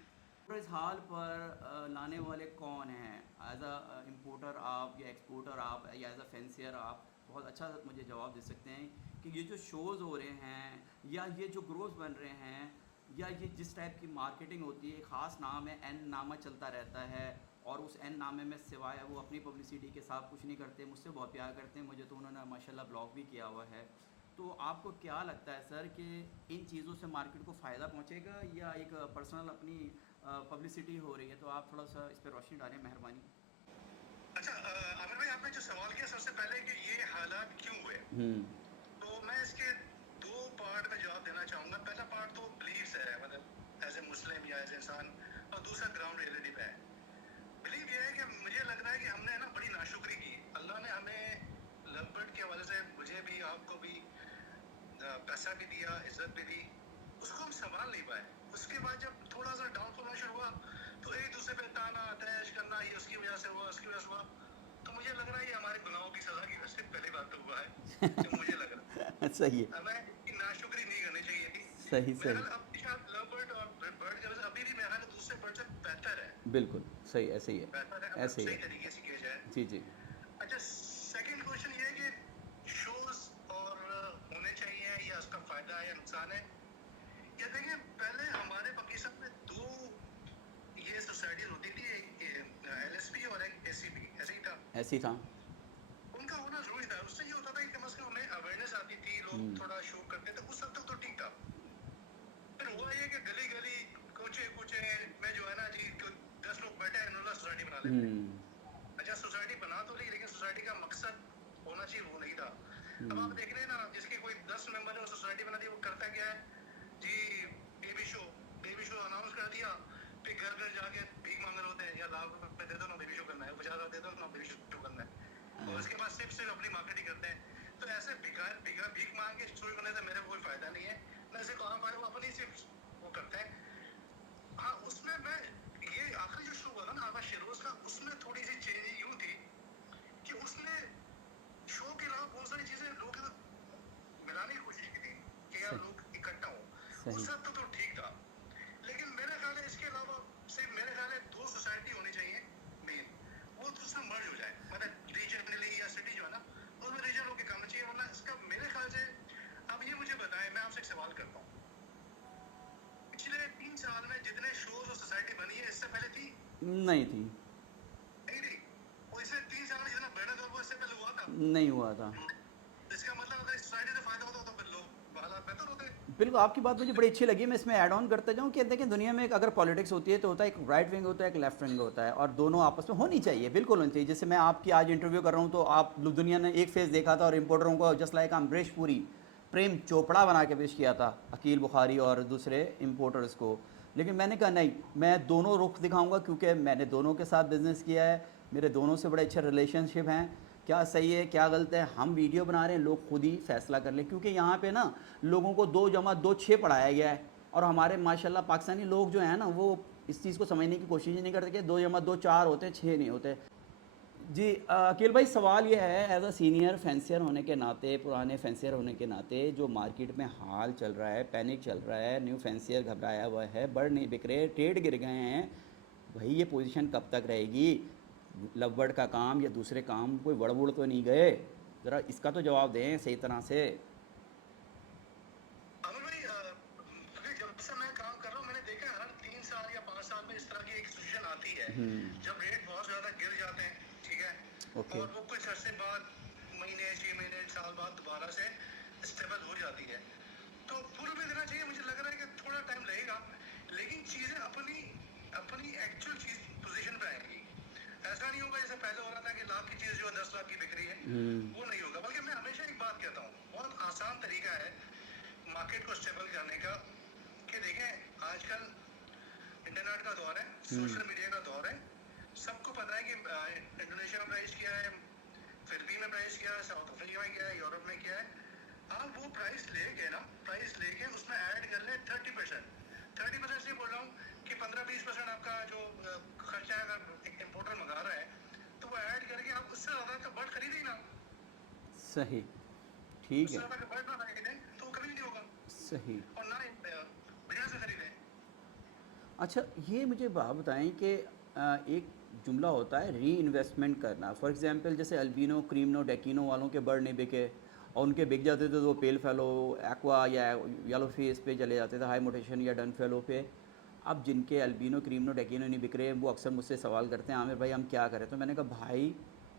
इस हाल पर लाने वाले कौन हैं? एज अ इम्पोर्टर आप या एक्सपोर्टर आप या एज अ फैंसियर आप बहुत अच्छा मुझे जवाब दे सकते हैं कि ये जो शोज़ हो रहे हैं या ये जो ग्रोथ बन रहे हैं या ये जिस टाइप की मार्केटिंग होती है, ख़ास नाम है, एन नामा चलता रहता है, और उस एन नामे में सिवाय वो अपनी पब्लिसिटी के साथ कुछ नहीं करते। मुझसे बहुत प्यार करते हैं, मुझे तो उन्होंने माशाल्लाह ब्लॉग भी किया हुआ है। तो आपको क्या लगता है सर कि इन चीज़ों से मार्केट को फ़ायदा पहुँचेगा या एक पर्सनल अपनी पब्लिसिटी हो रही है? तो आप थोड़ा सा इस पर रोशनी डालें, मेहरबानी। अच्छा आमिर भाई, आपने जो सवाल किया सबसे पहले कि ये हालात क्यों हुए, तो मैं इसके 2 पार्ट में जवाब देना चाहूँगा। पहला पार्ट तो बिलीव्स है, मतलब एज ए मुस्लिम या एज ए इंसान, और दूसरा ग्राउंड रियलिटी पे है। बिलीव ये है कि मुझे लग रहा है कि हमने ना बड़ी नाशुक्री की। अल्लाह ने हमें लवबर्ड के हवाले से मुझे भी आपको भी पैसा भी दिया, इज्जत भी दी, उसको हम संभाल नहीं पाए। उसके बाद जब थोड़ा सा डाउनफॉल होना शुरू हुआ तो एक दूसरे पे ताना तैश करना, ये उसकी वजह से हुआ, उसकी वजह से हुआ। तो मुझे लग रहा है ये हमारे गुनाहों की सजा की वजह से पहली बात तो हुआ है, जो मुझे लग रहा है। सही है, हमें इसकी नाशुक्री नहीं करनी चाहिए थी। सही सही। लवबर्ड और बर्ड के वजह से अभी भी मेरा दूसरे बर्ड से बेहतर है। बिल्कुल सही, ऐसे ही है, बेहतर है, ऐसे ही सही है। तरीके से किया जाए। जी जी। अच्छा, सेकंड क्वेश्चन ये है कि शोज और होने चाहिए या उसका फायदा है या नुकसान है। ये देखिए, पहले हमारे पाकिस्तान में 2 ये सोसाइटीज होती थी, एक एलएसपी और एक एसीपी, ऐसे ही था। ऐसे ही था। उनका होना जरूरी था। उससे ये होता था कि कम से कम हमें अवेयरनेस आती थी, लोग थोड़ा शो करते थे, उस हद तक तो ठीक था। फिर हुआ ये कि गली गली कूचे में जो है ना जी 10 लोग बैठे हैं, उन्होंने सोसाइटी बना लेते हैं। अच्छा, सोसाइटी बना तो ली, लेकिन सोसाइटी का मकसद होना चाहिए वो नहीं था। अब आप देख रहे हैं ना, जिसके कोई 10 मेंबर ने सोसाइटी बना दी, वो करता क्या है जी, बेबी शो अनाउंस कर दिया, फिर घर घर जाके भीख मांग रहे होते हैं, या लाख रुपए दे दो ना बेबी शो करना है, 50,000 दे दो ना बेबी शो करना है, और उसके बाद सिर्फ सिर्फ अपनी मार्केटिंग करते हैं। तो ऐसे भीख मांग के शुरू करने से मेरे को कोई फायदा नहीं है। मैं ऐसे काम पा रहा हूँ अपनी सिर्फ वो करते हैं। हाँ, उसमें मैं ये आखिरी जो शो हुआ था ना आगा शेरोज का, उसमें थोड़ी सी चेंज यूँ थी कि उसने शो के अलावा बहुत सारी चीजें लोगों के साथ मिलाने की कोशिश की थी कि यार सही लोग इकट्ठा हो। सही उस हद तक तो ठीक था, लेकिन मेरे ख्याल है इसके अलावा सिर्फ मेरे ख्याल है दो सोसाइटी होनी चाहिए मेन, वो तो उसमें मर्ज हो जाए, मतलब रीजनली या सिटी जो है ना उसमें रीजन होकर काम चाहिए, वरना इसका मेरे ख्याल से। अब ये मुझे बताएं, मैं आपसे एक सवाल करता हूँ, पिछले 3 साल में जितने शोज और सोसाइटी बनी है इससे पहले थी? नहीं थी, नहीं थी। और इससे 3 साल में जितना बढ़ा था वो इससे पहले हुआ था? नहीं हुआ था। इसका मतलब अगर सोसाइटी से फायदा होता तो फिर लोग हालात बेहतर होते। बिल्कुल, आपकी बात मुझे बड़ी अच्छी लगी। मैं इसमें ऐड ऑन करते जाऊँ कि देखिए, दुनिया में अगर पॉलिटिक्स होती है तो होता है एक राइट विंग होता है, एक लेफ्ट विंग होता है, और दोनों आपस में होनी चाहिए, बिल्कुल होनी चाहिए। जैसे मैं आपकी आज इंटरव्यू कर रहा हूँ तो आप दुनिया ने एक फेस देखा था, और इम्पोर्टरों को जस्ट लाइक अमरीश पुरी, प्रेम चोपड़ा बना के पेश किया था अकील बुखारी और दूसरे इम्पोर्टर्स को। लेकिन मैंने कहा नहीं, मैं दोनों रुख दिखाऊंगा, क्योंकि मैंने दोनों के साथ बिज़नेस किया है, मेरे दोनों से बड़े अच्छे रिलेशनशिप हैं। क्या सही है क्या गलत है हम वीडियो बना रहे हैं, लोग खुद ही फैसला कर लें, क्योंकि यहाँ पे ना लोगों को 2 जमा 2 6 पढ़ाया गया है, और हमारे माशाल्लाह पाकिस्तानी लोग जो हैं ना वो इस चीज़ को समझने की कोशिश ही नहीं करते कि 2 जमा 2 4 होते हैं, 6 नहीं होते। जी अकील भाई, सवाल ये है, एज अ सीनियर फैंसियर होने के नाते, पुराने फैंसियर होने के नाते, जो मार्केट में हाल चल रहा है, पैनिक चल रहा है, न्यू फैंसियर घबराया हुआ है, बर्ड नहीं बिक रहे, ट्रेड गिर गए हैं, भाई ये पोजीशन कब तक रहेगी? लवबर्ड का काम या दूसरे काम कोई वड़बुड़ तो नहीं गए? ज़रा इसका तो जवाब दें सही तरह से। अमन भाई, क्योंकि जब से मैं काम कर रहा हूँ मैंने देखा है हर 3 साल या 5 साल में इस तरह की एक सिचुएशन आती है जब रेट बहुत ज्यादा गिर जाते हैं, ठीक है, ओके। और वो कुछ अरसे बाद, महीने 6 महीने साल बाद दोबारा से स्टेबल हो जाती है। तो फुल में देना चाहिए, मुझे लग रहा है कि थोड़ा टाइम लगेगा, लेकिन चीजें अपनी अपनी एक्चुअल चीज पोजीशन पे आएंगी। ऐसा नहीं होगा जैसे पहले हो रहा था कि लाख की चीज जो 10 लाख की बिक रही है, वो नहीं होगा। बल्कि मैं हमेशा एक बात कहता हूँ, बहुत आसान तरीका है मार्केट को स्टेबल करने का, कि देखें आजकल इंटरनेट का दौर है, सोशल मीडिया का दौर है, सबको पता है कि इंडोनेशिया में प्राइस क्या है, फिलीपीन में प्राइस क्या है, साउथ अफ्रीका में क्या है, यूरोप में क्या है। आप वो प्राइस लेके ना, प्राइस लेके उसमें ऐड कर ले 30%। 30% से बोल रहा हूँ कि 15-20% आपका जो खर्चा है, अगर एक इम्पोर्टर मंगा रहा है तो वो ऐड करके आप उससे ज़्यादा का बर्ड खरीदे ना, सही, ठीक उससे है, ज़्यादा का बर्ड ना खरीदें तो वो कभी नहीं होगा, सही। और ना बढ़िया से खरीदें। अच्छा, ये मुझे बात बताएं कि एक जुमला होता है री इन्वेस्टमेंट करना। फॉर एग्जांपल जैसे अल्बिनो, क्रीमनो, डेकिनो वालों के बर्ड नहीं बिके, और उनके बिक जाते थे तो वो पेल फेलो, एक्वा या येलो फेस पे चले जाते थे, हाई मोटेशन या डन फेलो पे। अब जिनके अल्बिनो, क्रीमनो, डेकिनो नहीं बिक रहे, वो अक्सर मुझसे सवाल करते हैं, आमिर भाई हम क्या करें? तो मैंने कहा भाई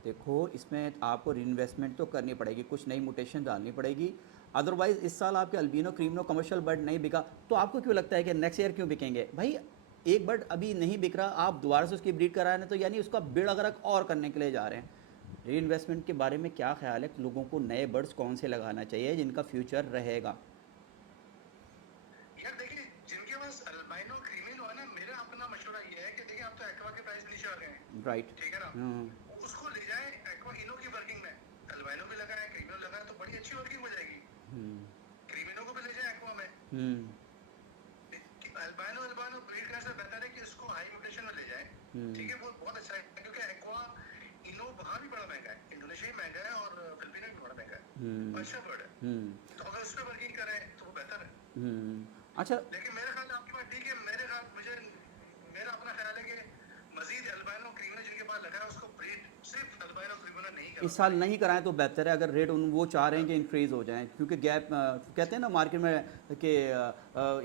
देखो, इसमें आपको री इन्वेस्टमेंट तो करनी पड़ेगी, कुछ नई मोटेशन डालनी पड़ेगी। अदरवाइज़ इस साल आपके अल्बिनो, क्रीमनो कमर्शियल बर्ड नहीं बिका, तो आपको क्यों लगता है कि नेक्स्ट ईयर क्यों बिकेंगे? भाई एक बर्ड अभी नहीं बिक रहा, आप दोबारा से उसकी ब्रीड कराने तो यानी उसका बेड़ा गर्क और करने के लिए जा रहे हैं। री इन्वेस्टमेंट के बारे में क्या ख्याल है? लोगों को नए बर्ड्स कौन से लगाना चाहिए जिनका फ्यूचर रहेगा? यार देखिए, जिनके पास अल्बाइनो क्रीमिनो है ना, मेरा अपना मशवरा ये है कि देखिए आप तो एक्वा के प्राइस नीचे आ गए हैं, राइट। ठीक है ना, हाँ। उसको ले जाए एक्वा इनो की वर्किंग में, अल्बाइनो भी लगाए क्रीमिनो लगाए तो बड़ी अच्छी वर्किंग हो जाएगी। हम्म। क्रीमिनो को भी ले जाए एक्वा में, हम्म। अल्बाइनो अल्बाइनो ब्रीड करने से बेहतर है कि इसको हाई म्यूटेशन में ले जाए, ठीक है, वो बहुत अच्छा है, क्योंकि एक्वा इनो वहाँ भी बड़ा महंगा है, इंडोनेशिया भी महंगा है और फिलीपींस में भी बड़ा महंगा है, अच्छा बर्ड है, तो अगर उस पर वर्किंग करें तो वो बेहतर है। अच्छा, लेकिन मेरे ख्याल आपकी बात ठीक है, मेरे ख्याल मुझे मेरा अपना ख्याल है कि मजीद अल्बाइनो क्रीमिनो जिनके पास लगा है उसको ब्रीड सिर्फ अल्बाइनो क्रीमिनो नहीं इस करना साल चाहिए। नहीं कराएं तो बेहतर है, अगर रेट उन वो चाह रहे हैं कि इंक्रीज़ हो जाएं, क्योंकि गैप कहते हैं ना मार्केट में कि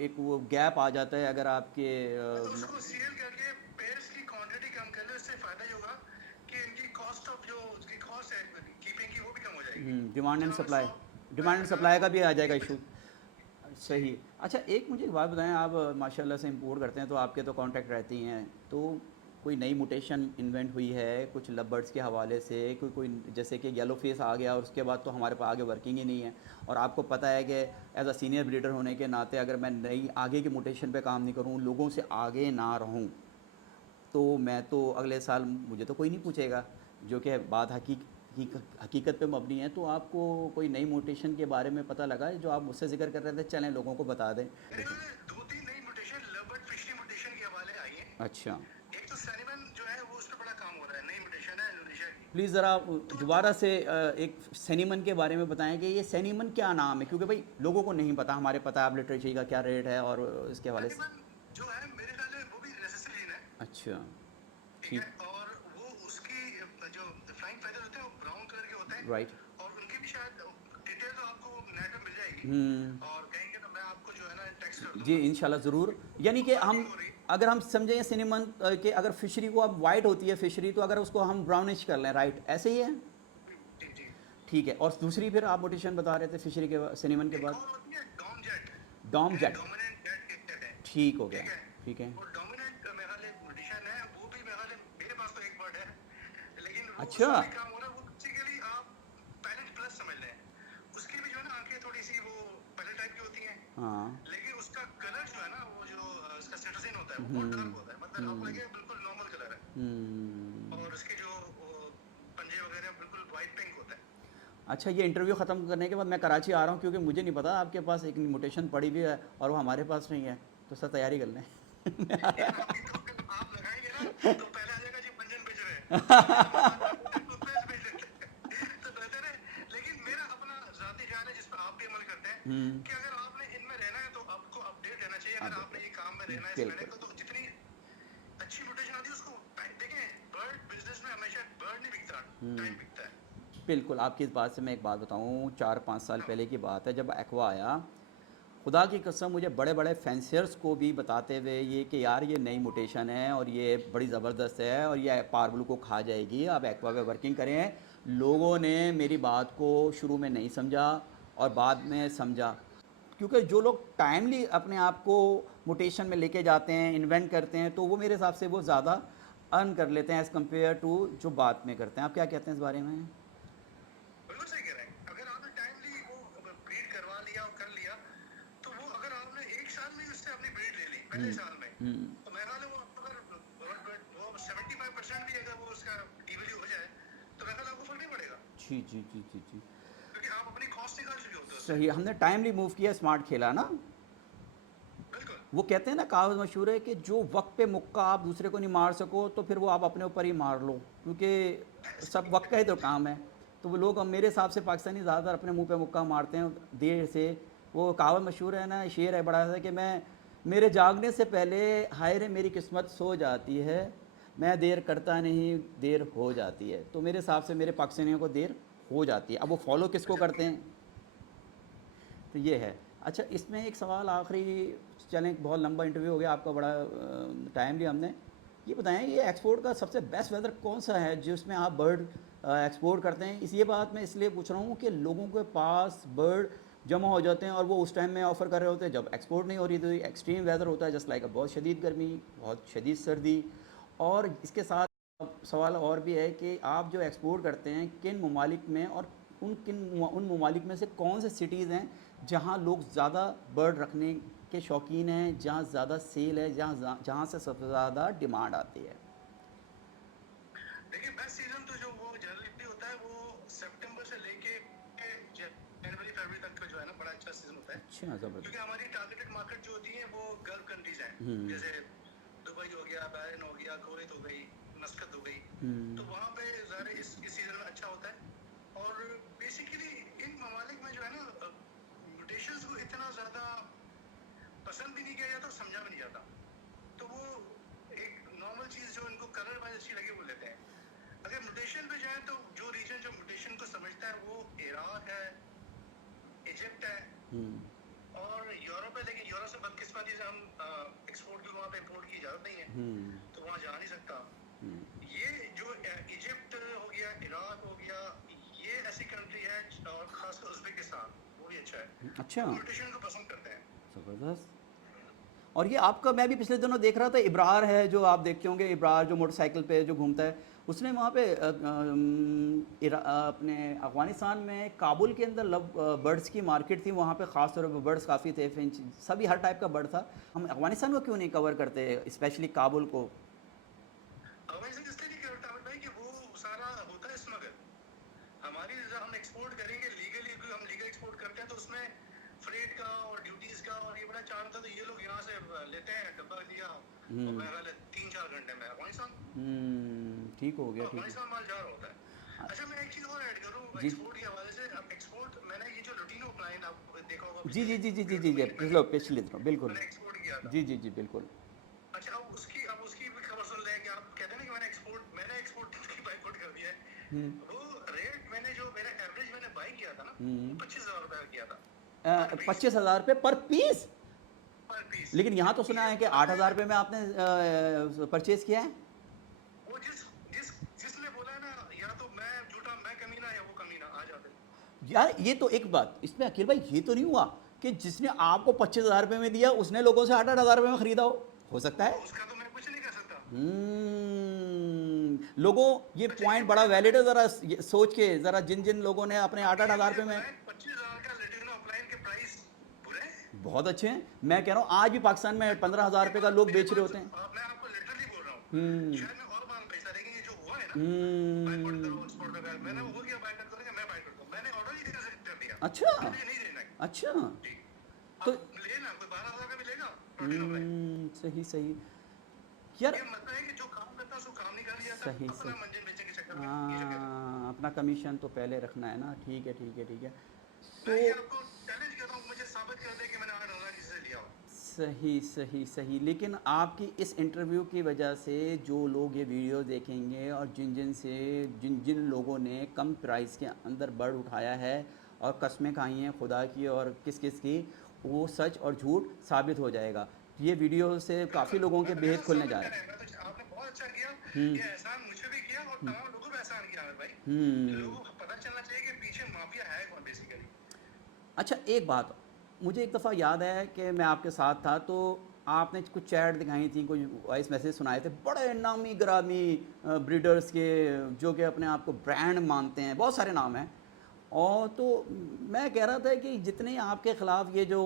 एक वो गैप आ जाता है अगर आपके तो उसको सेल करके पेयर्स की क्वांटिटी कम कर ले, उससे फायदा ये होगा कि इनकी कॉस्ट ऑफ जो उसकी कॉस्ट है कीपिंग की वो भी कम हो जाएगी। डिमांड एंड जब हम सप्लाई, 100 डिमांड एंड लगा सप्लाई रहे का हो भी आ जाएगा कि इशू। सही। अच्छा, एक मुझे एक बात बताएं, आप माशाल्लाह से इंपोर्ट करते हैं तो आपके तो कांटेक्ट रहती हैं, तो कोई नई म्यूटेशन इन्वेंट हुई है कुछ लव के हवाले से, कोई कोई जैसे कि येलो फेस आ गया और उसके बाद तो हमारे पास आगे वर्किंग ही नहीं है, और आपको पता है कि एज अ सीनियर ब्रीडर होने के नाते अगर मैं नई आगे की म्यूटेशन पे काम नहीं करूँ, लोगों से आगे ना रहूँ, तो मैं तो अगले साल मुझे तो कोई नहीं पूछेगा, जो कि बात हकीकत पे मबनी है। तो आपको कोई नई म्यूटेशन के बारे में पता लगा है जो आप मुझसे जिक्र कर रहे थे, चलें लोगों को बता दें। मेरे ख्याल में 2-3 नई म्यूटेशन लवबर्ड फिशरी म्यूटेशन के हवाले आई है। अच्छा, एक तो सैनिमन जो है वो उस पे बड़ा काम हो रहा है, नई म्यूटेशन है इंडोनेशिया की। प्लीज़ ज़रा दोबारा से एक सैनिमन के बारे में बताएं कि ये सैनिमन क्या नाम है, क्योंकि भाई लोगों को नहीं पता, हमारे पता है लिटरेचर का क्या रेट है और इसके हवाले से। सैनिमन जो है मेरे ख्याल में वो भी रेसिसिलीन है, अच्छा, ठीक ठीक, है, और वो उसकी जो फ्लाइंग फेदर होते हैं वो ब्राउन कलर के होते हैं, राइट। और उनकी भी शायद डिटेल तो आपको नेट पे मिल जाएगी, और कहेंगे तो मैं आपको जो है ना टेक्स्ट कर जी दूंगा। इंशाल्लाह ज़रूर। यानी वो कि हम वर्किंग हो रही है। अगर हम समझें सिनेमन कि अगर फिशरी को अब वाइट होती है फिशरी, तो अगर उसको हम ब्राउनिश कर लें, राइट, ऐसे ही है। जी जी। ठीक है, और दूसरी फिर आप मोटिशन बता रहे थे फिशरी के सिनेमन के एक बाद। और होती है डॉम जेट, डॉम यानी जेट, डोमिनेंट जेट कहते हैं, ठीक हो गया, ठीक है। ठीक है। वो डोमिनेंट मेरे ख्याल एक म्यूटेशन है, वो भी मेरे ख्याल मेरे पास तो एक वर्ड है, लेकिन वो अच्छा, उसका भी काम हो रहा है। वो बेसिकली आप पैलेट प्लस समझ लें, उसकी भी जो है ना आंखें थोड़ी सी वो पैलेट टाइप की होती हैं, हाँ, लेकिन उसका कलर जो है ना वो जो उसका सिटिजन होता है वो बहुत हम्म, डार्क होता है, मतलब आपको हम्म, लगेगा बिल्कुल नॉर्मल कलर है, हम्म। और उसके जो पंजे वगैरह बिल्कुल वाइट पिंक होता है। अच्छा, ये इंटरव्यू ख़त्म करने के बाद मैं कराची आ रहा हूँ, क्योंकि मुझे नहीं पता आपके पास एक म्यूटेशन पड़ी हुई है और वो हमारे पास नहीं है, तो सर तैयारी कर लें। यार अभी तो आप लगाएंगे ना तो पहले आ जाएगा जी पंजन बेच रहे हैं, अभी तो मतलब टूथपेस्ट बेच रहे हैं तो बेहतर है। लेकिन मेरा अपना जाती ख्याल है जिस पर आप भी अमल करते हैं, कि अगर आपने इनमें रहना है तो आपको अपडेट रहना चाहिए। अगर आप आपने ये काम में रहना है इस मैंने बिल्कुल, को, तो जितनी अच्छी म्यूटेशन आती है उसको देखें, बर्ड बिजनेस में हमेशा बर्ड नहीं बिकता, टाइम बिकता है। बिल्कुल आपकी इस बात से मैं एक बात बताऊँ, 4-5 साल हाँ, पहले की बात है जब एक्वा आया, खुदा की कसम मुझे बड़े बड़े फेंसियर्स को भी बताते हुए ये कि यार ये नई म्यूटेशन है और ये बड़ी ज़बरदस्त है और ये पारब्लू को खा जाएगी, आप एक्वा पे वर्किंग करें। लोगों ने मेरी बात को शुरू में नहीं समझा और बाद में समझा, क्योंकि जो लोग टाइमली अपने आप को म्यूटेशन में लेके जाते हैं, इन्वेंट करते हैं, तो वो मेरे हिसाब से वो ज़्यादा अर्न कर लेते हैं एज़ कम्पेयर टू जो बाद में करते हैं। आप क्या कहते हैं इस बारे में? बिल्कुल सही कह रहे हैं। अगर आपने टाइमली वो ब्रीड करवा लिया और कर लिया, तो वो अगर आपने एक साल में ही उससे अपनी ब्रीड ले ली पहले हम्म, साल में, हम्म, तो मेरा ख्याल है वो अगर वो 75% भी अगर वो उसका डिवैल्यू हो जाए, तो मेरा ख्याल आपको फर्क नहीं पड़ेगा, जी जी जी जी जी, क्योंकि आप अपनी कॉस्ट निकाल चुके होते हो उससे। सही, हमने टाइमली मूव किया, स्मार्ट खेला ना। बिल्कुल। वो कहते हैं ना, कहावत मशहूर है कि जो वक्त पे मुक्का आप दूसरे को नहीं मार सको, तो फिर वो आप अपने ऊपर ही मार लो, क्योंकि सब वक्त का ही तो काम है। तो वो लोग, अब मेरे हिसाब से पाकिस्तानी ज़्यादातर अपने मुंह पे मुक्का मारते हैं देर से। वो कहावत मशहूर है ना, शेर है बड़ा सा कि मैं, मेरे जागने से पहले हाय रे मेरी किस्मत सो जाती है, मैं देर करता नहीं देर हो जाती है। तो मेरे हिसाब से मेरे पाकिस्तानियों को देर हो जाती है। अब वो फॉलो किसको अच्छा, करते हैं, तो ये है। अच्छा, इसमें एक सवाल आखिरी, चलें बहुत लंबा इंटरव्यू हो गया आपका, बड़ा टाइम लिया हमने। ये बताएं, ये एक्सपोर्ट का सबसे बेस्ट वेदर कौन सा है जिसमें आप बर्ड एक्सपोर्ट करते हैं? ये बात मैं इसलिए पूछ रहा हूँ कि लोगों के पास बर्ड जमा हो जाते हैं और वो उस टाइम में ऑफ़र कर रहे होते हैं जब एक्सपोर्ट नहीं हो रही, तो एक्सट्रीम वेदर होता है, जस्ट लाइक बहुत शदीद गर्मी, बहुत शदीद सर्दी। और इसके साथ सवाल और भी है कि आप जो एक्सपोर्ट करते हैं किन ममालिक में, और उन ममालिक में से कौन से सिटीज़ हैं जहाँ लोग ज़्यादा बर्ड रखने के शौकीन हैं, जहाँ ज़्यादा सेल है, जहाँ जहाँ से सबसे ज़्यादा डिमांड आती है? देखिए बेस्ट सीजन तो जो वो जनरली होता है वो सितंबर से लेके जनवरी फरवरी तक का जो है ना बड़ा अच्छा सीजन होता है, अच्छा, क्योंकि ज़बरदस्त। हमारी टारगेटेड मार्केट जो होती है वो गल्फ कंट्रीज हैं, हम्म, जैसे दुबई हो गया, बहरीन हो गया, कुवैत हो गई, मस्कत हो गई। हम्म, तो वहाँ पे ज़ाहिर है इस सीजन में अच्छा होता है, और बेसिकली इन ममालिक में जो है ना म्यूटेशंस को इतना ज़्यादा पसंद भी नहीं किया जाता और समझा भी नहीं जाता, तो वो एक नॉर्मल चीज़ जो इनको कलर वाइज अच्छी लगे वो लेते हैं। अगर म्यूटेशन पे जाए तो जो रीजन जो म्यूटेशन को समझता है वो इराक है, इजिप्ट है, हम्म, और यूरोप है, लेकिन यूरोप से बदकिस्मती से हम एक्सपोर्ट की वहाँ पे इंपोर्ट की इजाज़त नहीं है, हम्म, तो वहाँ जा नहीं सकता। हम्म। ये जो इजिप्ट हो गया, इराक हो गया, ये ऐसी कंट्री है, और खासकर उज़्बेकिस्तान वो भी अच्छा है, अच्छा, वो म्यूटेशन को पसंद करते हैं। ज़बरदस्त। और ये आपका, मैं भी पिछले दिनों देख रहा था, इब्रार है जो आप देखते होंगे, इब्रार जो मोटरसाइकिल पे जो घूमता है, उसने वहाँ पे अपने अफ़गानिस्तान में काबुल के अंदर लव बर्ड्स की मार्केट थी, वहाँ पे ख़ास तौर पे बर्ड्स काफ़ी थे, फिंच, सभी हर टाइप का बर्ड था। हम अफ़गानिस्तान को क्यों नहीं कवर करते, स्पेशली काबुल को? वैसे इसलिए नहीं करता अमित भाई कि वो सारा होता है स्मगल। हमारी जब हम एक्सपोर्ट करेंगे लीगली, हम लीगल एक्सपोर्ट करते हैं तो उसमें फ्रेट का और ड्यूटीज का और ये बड़ा चार्ज था, तो ये लोग यहाँ से लेते हैं, डब्बा लिया और मेरा ख्याल है 3-4 घंटे में अफगानिस्तान, ठीक हो गया, तो ठीक है। अफगानिस्तान माल जा रहा होता है। अच्छा मैं एक चीज और ऐड करूँ जी एक्सपोर्ट के हवाले से। अब एक्सपोर्ट मैंने ये जो लुटिनो क्लाइंट आप देखा होगा जी जी पिछले जी जी जी 1.5 जी जी, महीने पिछले पिछले दिनों बिल्कुल। मैंने एक्सपोर्ट किया था। जी जी जी बिल्कुल। अच्छा अब उसकी भी खबर सुन लें कि आप कहते हैं ना कि मैंने एक्सपोर्ट की बाइकआउट कर दिया है। हम्म वो रेट मैंने जो मेरा एवरेज मैंने बाई किया था ना, वो 25,000 रुपए का किया था पर पीस। 25,000 रुपये पर पीस? पर पीस। लेकिन यहाँ तो सुना ये है कि बात 8,000 रुपये में आपने परचेज किया है। वो जिसने बोला है ना, या तो मैं झूठा मैं कमीना या वो कमीना आ जाते। यार ये तो एक बात इसमें अखिल भाई, ये तो नहीं हुआ कि जिसने आपको 25,000 रुपये में दिया उसने लोगों से 8,000 रुपये में खरीदा हो सकता है। उसका तो मैं कुछ नहीं कर सकता। लोगों, ये अच्छा पॉइंट बड़ा वैलिड है, ज़रा सोच के, ज़रा जिन जिन लोगों ने अपने 8,000 रुपये में, 25,000 का लेटिनो अपलाइन के प्राइस बुरे हैं। बहुत अच्छे हैं। मैं कह रहा हूँ आज भी पाकिस्तान में 15,000 रुपये का लोग बेच रहे होते हैं। मैं आपको लिटरली बोल रहा हूँ, हम्म शायद मैं और मांग पैसा, लेकिन ये जो हुआ है ना बाइकआउट हम्म करो एक्सपोर्ट करो, मैंने वो किया बाइकआउट करेंगे, मैं बाइकआउट करूँ, मैंने ऑर्डर ही कर दिया। अच्छा मुझे नहीं देना है अच्छा। जी। तो अब लेना कोई 12,000 का भी लेगा प्रोटीन अपलाइन। सही सही यार, ये मतलब है कि जो काम करता है उसको काम नहीं कर लिया था, सही अपना सही। मंजिल बेचने के चक्कर में ये जो कहता है। हाँ, अपना कमीशन तो पहले रखना है ना। ठीक है ठीक है ठीक है। मैं ये तो आपको चैलेंज करता हूँ, मुझे साबित कर दे कि मैंने 8,000 किसी से लिया हो। सही सही सही। लेकिन आपकी इस इंटरव्यू की वजह से जो लोग ये वीडियो देखेंगे और जिन जिन लोगों ने कम प्राइस के अंदर बर्ड उठाया है और कस्में खाई हैं खुदा की और किस किस की, वो सच और झूठ साबित हो जाएगा। ये वीडियो से काफ़ी लोगों के मैं भेद खुलने साबित जा रहे करें, हैं। मैं तो आपने बहुत अच्छा किया, हम्म ये एहसान मुझे भी किया और तमाम लोगों को एहसान किया आमिर भाई। हम्म। लोगों को पता चलना चाहिए कि पीछे माफिया है कौन बेसिकली। अच्छा एक बात, मुझे एक दफ़ा याद है कि मैं आपके साथ था तो आपने कुछ चैट दिखाई थी, कुछ वॉइस मैसेज सुनाए थे बड़े नामी ग्रामी ब्रीडर्स के, जो कि अपने आप को ब्रांड मानते हैं, बहुत सारे नाम हैं। और तो मैं कह रहा था कि जितने आपके ख़िलाफ़ ये जो